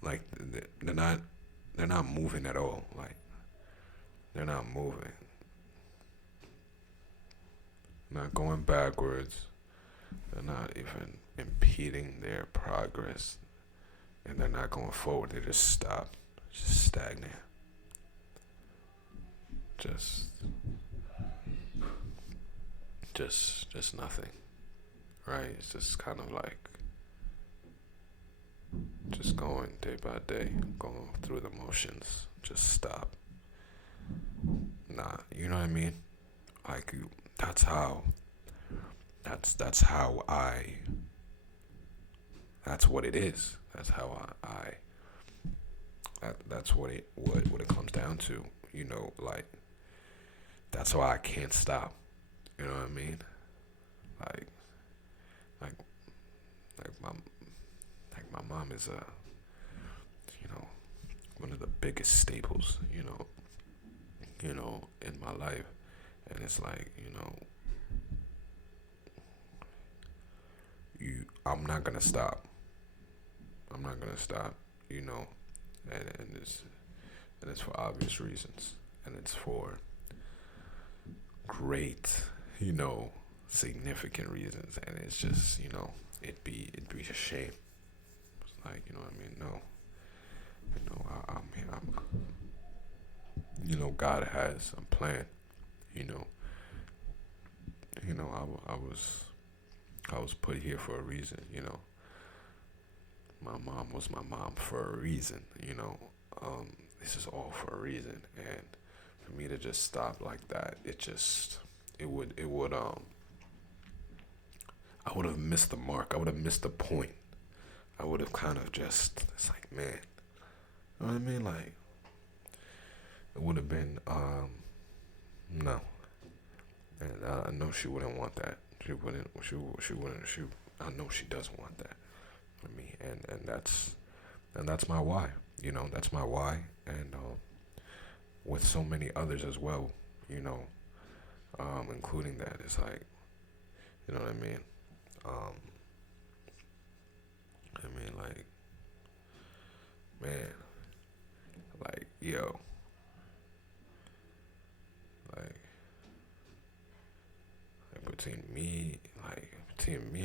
Like they're not moving at all. Like they're not moving, not going backwards. They're not even impeding their progress, and they're not going forward. They just stop, just stagnant, just just nothing. Right? It's just kind of like just going day by day, going through the motions. Just stop. Nah, you know what I mean? Like that's how. That's how I. That's what it is. That's how that's what it comes down to. Like that's why I can't stop. You know what I mean? Like like my mom is you know one of the biggest staples. In my life, and it's like I'm not gonna stop. I'm not gonna stop. And it's for obvious reasons, and it's for great, significant reasons, and it's just it'd be a shame. It's like what I mean. No, God has a plan. You know, I was put here for a reason. My mom was my mom for a reason. This is all for a reason, and for me to just stop like that, it would I would have missed the mark. I would have missed the point. I would have kind of just, it's like, man, you know what I mean? Like, it would have been, no. And I know she wouldn't want that. I know she doesn't want that for me. And that's my why. That's my why. And, with so many others as well, including that, it's like, you know what I mean? Like, man, like, yo, between me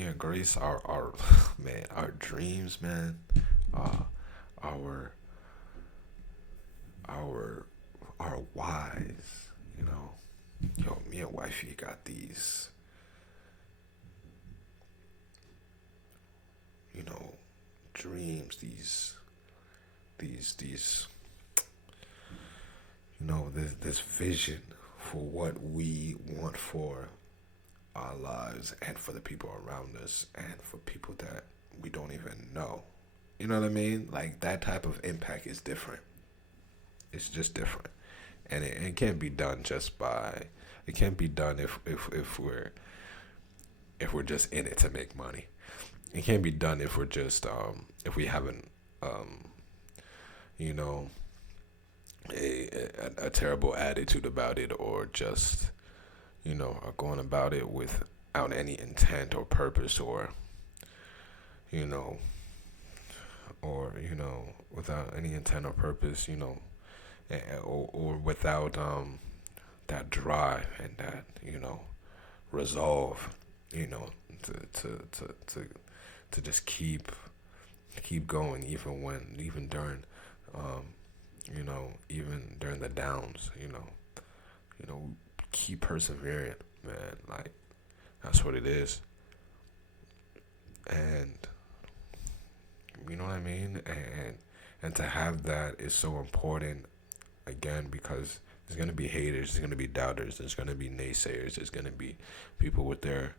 and Grace, our man, our dreams, man, our our our whys, yo, me and wifey got these dreams, these this vision for what we want for our lives and for the people around us and for people that we don't even know. You know what I mean? Like that type of impact is different. It's just different, and it can't be done just by. It can't be done if we're just in it to make money. It can't be done if we're just if we haven't you know a terrible attitude about it, or just are going about it without any intent or purpose, or you know without any intent or purpose, or without that drive and that resolve, you know, to to just keep going, even during even during the downs, keep persevering, man. Like that's what it is, and you know what I mean. And to have that is so important, again, because there's gonna be haters, there's gonna be doubters, there's gonna be naysayers, there's gonna be people with their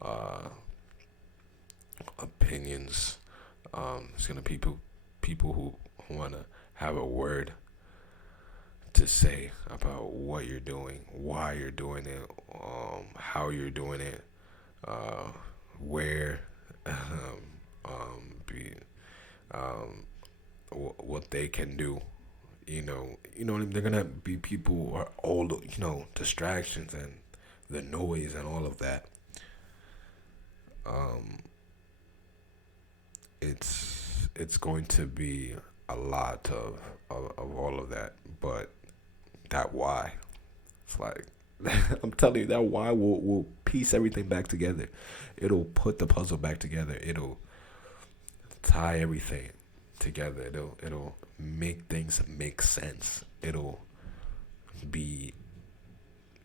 uh, opinions. There's gonna be people who wanna have a word to say about what you're doing, why you're doing it, how you're doing it, uh, where, be, um, what they can do. What I mean? They're gonna be people who are all distractions and the noise and all of that. Um, it's going to be a lot of all of that, but that why, it's like I'm telling you, that why will piece everything back together. It'll put the puzzle back together. It'll tie everything together. It'll make things make sense. It'll be,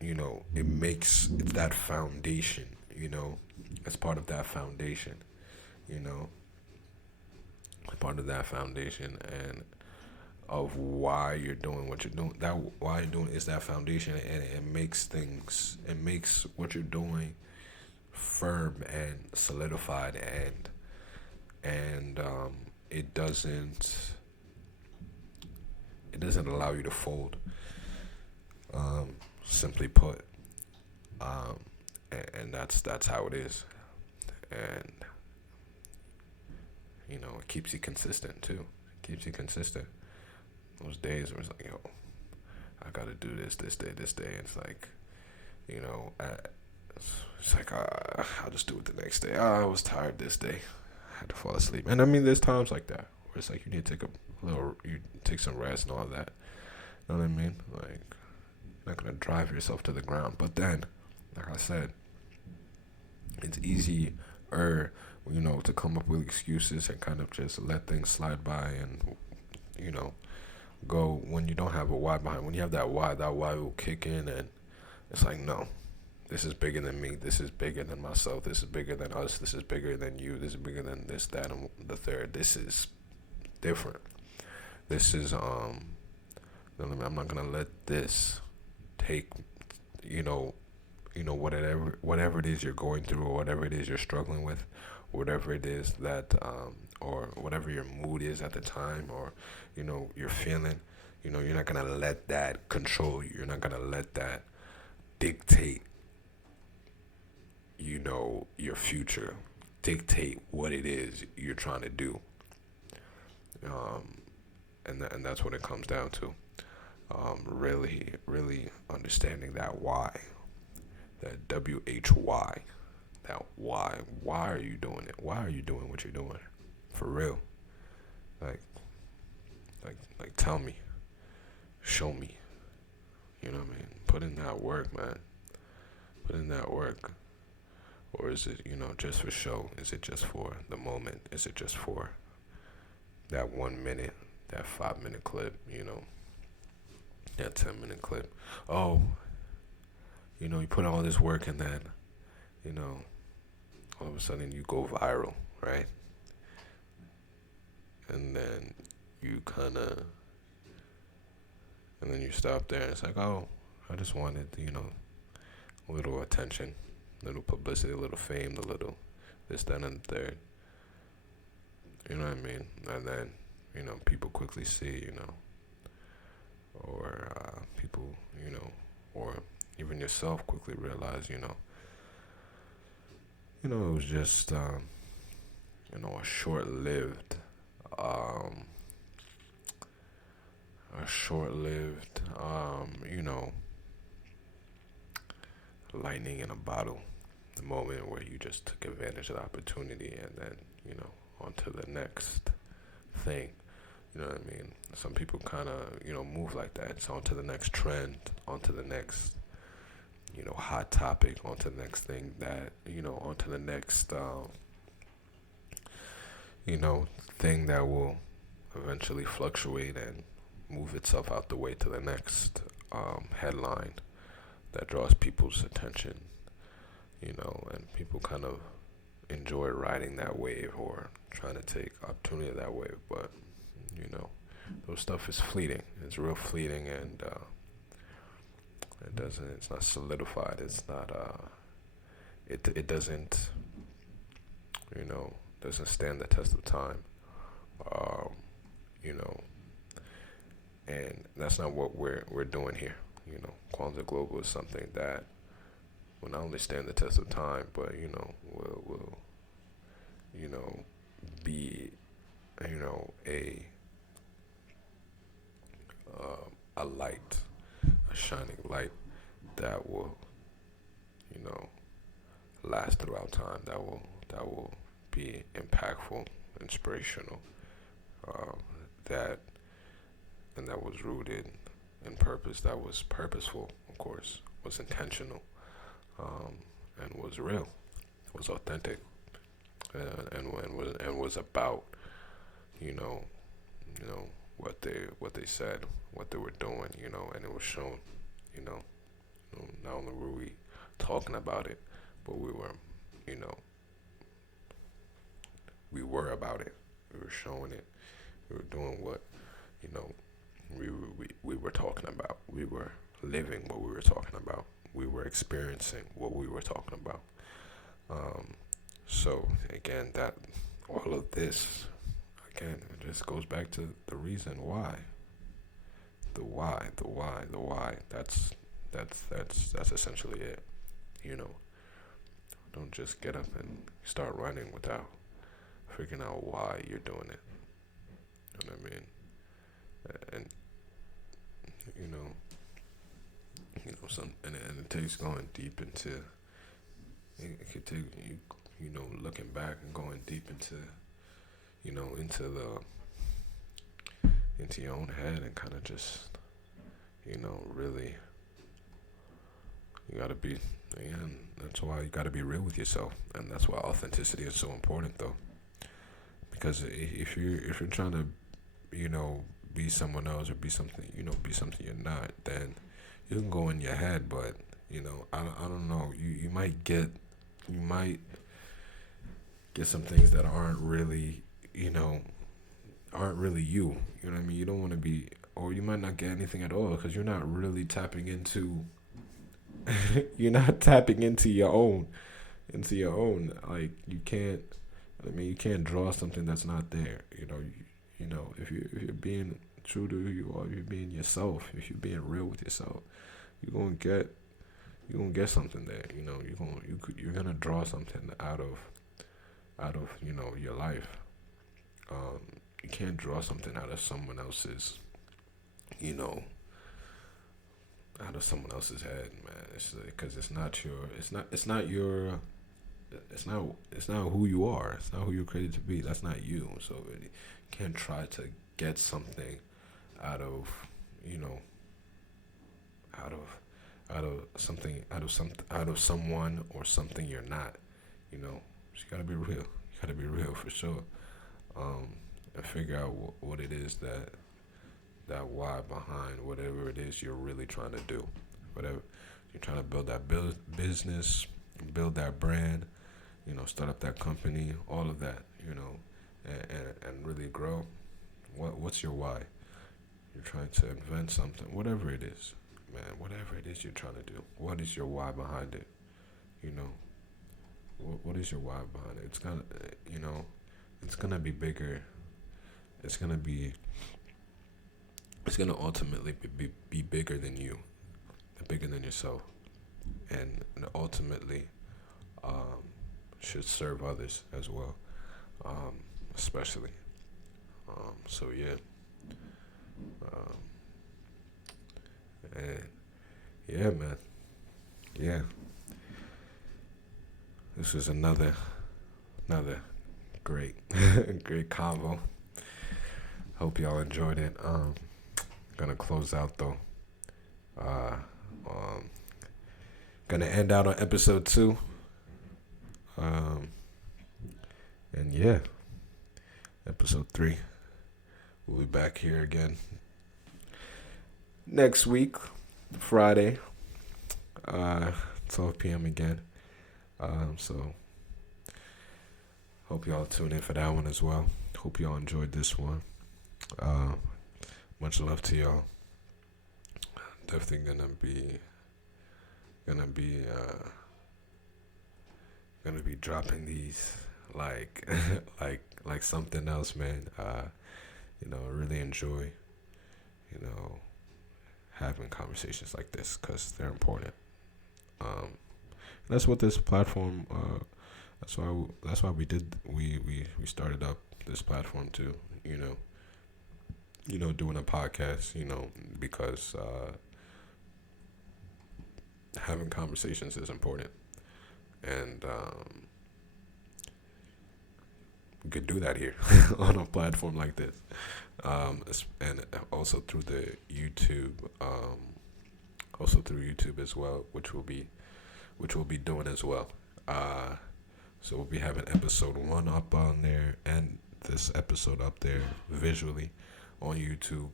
it's that foundation. It's part of that foundation. You know, part of that foundation, and of why you're doing what you're doing. That why you're doing is that foundation, and it makes things. It makes what you're doing firm and solidified, and it doesn't allow you to fold. Simply put, and that's how it is, and it keeps you consistent too. It keeps you consistent. Those days where it's like, yo, I gotta do this day, this day. It's like, it's like I'll just do it the next day. I was tired this day. I had to fall asleep. And I mean, there's times like that where it's like you need to take you take some rest and all of that. You know what I mean? Like, you're not gonna drive yourself to the ground. But then, like I said, it's easier, to come up with excuses and kind of just let things slide by, and go when you don't have a why behind. When you have that why will kick in, and it's like, no, this is bigger than me. This is bigger than myself. This is bigger than us. This is bigger than you. This is bigger than this, that, and the third. This is different. This is I'm not gonna let this take whatever it is you're going through, or whatever it is you're struggling with, whatever it is that or whatever your mood is at the time, or you're feeling. You're not gonna let that control you. You're not gonna let that dictate your future, dictate what it is you're trying to do. And that's what it comes down to. Really, really understanding that why, that WHY, that why. Why are you doing it? Why are you doing what you're doing? For real. Like, tell me, show me. You know what I mean? Put in that work, man. Put in that work. Or is it, just for show? Is it just for the moment? Is it just for that 1 minute, that 5 minute clip, that 10 minute clip? Oh, you put all this work, and then, all of a sudden you go viral, right? and then you kind of, and then you stop there, and it's like, oh, I just wanted, a little attention, a little publicity, a little fame, a little this, that, and the third. You know what I mean? And then, people quickly see, or people, or even yourself quickly realize, it was just, a um, short-lived, lightning in a bottle. The moment where you just took advantage of the opportunity, and then, on to the next thing. You know what I mean? Some people kind of, move like that. It's on to the next trend, on to the next, hot topic, on to the next thing that, on to the next, thing that will eventually fluctuate and move itself out the way to the next headline that draws people's attention, and people kind of enjoy riding that wave or trying to take opportunity of that wave. But, those stuff is fleeting. It's real fleeting, and it's not solidified. It's not, it doesn't, doesn't stand the test of time. Um, you know, and that's not what we're doing here. Kwanza Global is something that will not only stand the test of time, but will be a light, a shining light that will last throughout time. That will be impactful, inspirational. Um, that and that was rooted in purpose. That was purposeful, of course. Was intentional, um, and was real. Was authentic, and was about you know what they said, what they were doing, and it was shown. You know, not only were we talking about it, but you know, we were about it. We were showing it. We were doing what you know we were talking about. We were living what we were talking about. We were experiencing what we were talking about. So again, that all of this again, it just goes back to the reason why. The why. That's essentially it. You know, don't just get up and start running without figuring out why you're doing it. You know what I mean? And some and it takes going deep into. It could take you, looking back and going deep into, into your own head and kind of just, really, you gotta be, again, that's why you gotta be real with yourself, and that's why authenticity is so important, though, because if you're trying to, be someone else or be something, be something you're not, then you can go in your head, but, I don't know, you might get some things that aren't really, aren't really you. You know what I mean? You don't want to be, or you might not get anything at all because you're not really tapping into, you're not tapping into your own. Like you can't. I mean, you can't draw something that's not there. If you're being true to who you are, if you're being yourself, if you're being real with yourself, you're gonna get something there. You're gonna draw something out of your life. You can't draw something out of someone else's head, man. It's because it's not who you are. It's not who you're created to be. That's not you. So you can't try to get something out of out of someone or something you're not. So you gotta be real. You gotta be real for sure. And figure out what it is that why behind whatever it is you're really trying to do. Whatever you're trying to build that business, build that brand, start up that company, all of that, and really grow. What's your why? You're trying to invent something, whatever it is, man. Whatever it is you're trying to do, what is your why behind it? You know, what is your why behind it? It's gonna, it's gonna be bigger. It's gonna be. It's gonna ultimately be bigger than you, bigger than yourself, and ultimately, um, should serve others as well, especially. So yeah, um, and yeah, man, yeah. This is another great great convo. Hope y'all enjoyed it. Gonna close out though. Uh, um, gonna end out on episode 2. Um, and yeah, episode 3. We'll be back here again next week, Friday, 12 p.m. again. So hope y'all tune in for that one as well. Hope y'all enjoyed this one. Much love to y'all. Definitely gonna be dropping these like like something else, man. I really enjoy having conversations like this because they're important. That's what this platform. That's why we started up this platform too. Doing a podcast. Because having conversations is important, and we could do that here on a platform like this, and also through the YouTube, as well, which we'll be doing as well. So we'll be having episode 1 up on there, and this episode up there visually on YouTube,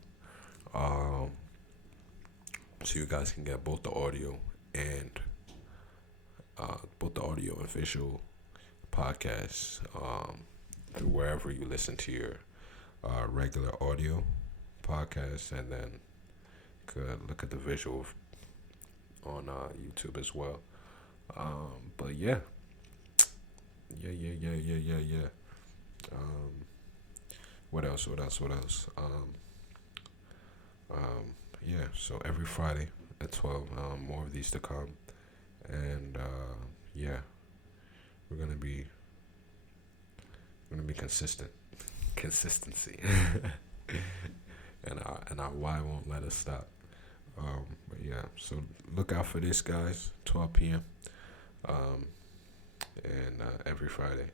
so you guys can get both the audio and visual podcasts through wherever you listen to your regular audio podcasts, and then could look at the visual on YouTube as well. But yeah. What else? Yeah. So every Friday at 12, more of these to come, and yeah, we're gonna be consistent, consistency, and our why won't let us stop. But yeah, so look out for this, guys. 12 p.m. And every Friday.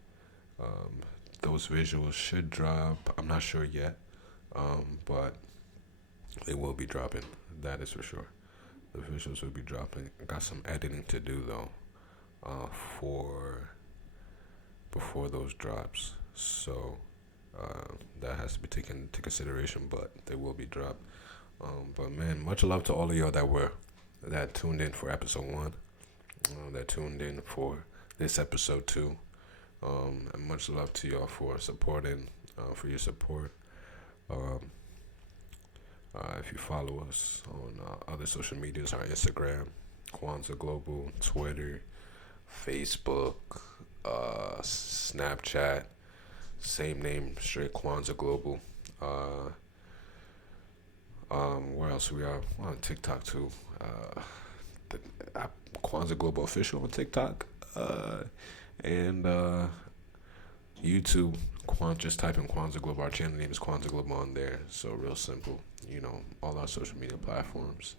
Those visuals should drop. I'm not sure yet, but they will be dropping. That is for sure. The visuals will be dropping. I got some editing to do though, before those drops. So that has to be taken into consideration, but they will be dropped. But man, much love to all of y'all that tuned in for episode 1, that tuned in for this episode 2. And much love to y'all for supporting, for your support. If you follow us on other social medias, our Instagram, Kwanza Global, Twitter, Facebook, Snapchat, same name, straight Kwanza Global. Where else we are? We're on TikTok too. The Kwanza Global Official on TikTok. And YouTube, just type in Kwanza Global. Our channel name is Kwanza Global on there. So real simple. All our social media platforms.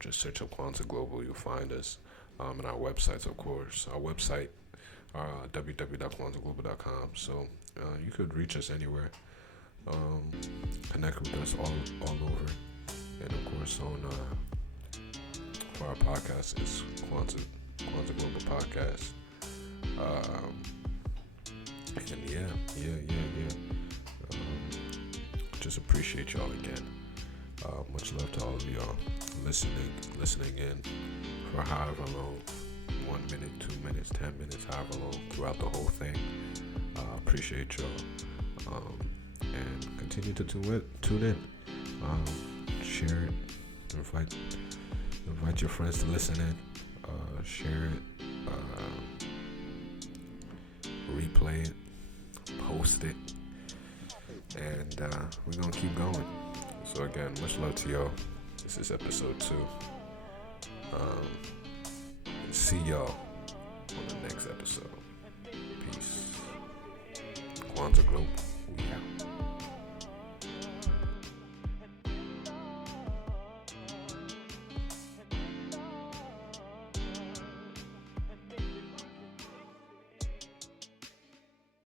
Just search up Kwanza Global. You'll find us. And our websites, of course. Our website, www.kwanzaglobal.com. So you could reach us anywhere. Connect with us all over. And of course, for our podcast is Kwanza Global Podcast. And yeah. Just appreciate y'all again. Much love to all of y'all listening in for however long, 1 minute, 2 minutes, 10 minutes, however long throughout the whole thing. Appreciate y'all. And continue continue to tune in. Share it. Invite your friends to listen in. Share it. Replay it. Post it. And we're gonna keep going. So again, much love to y'all. This is episode 2. See y'all on the next episode. Peace. Kwanza Globe, we out.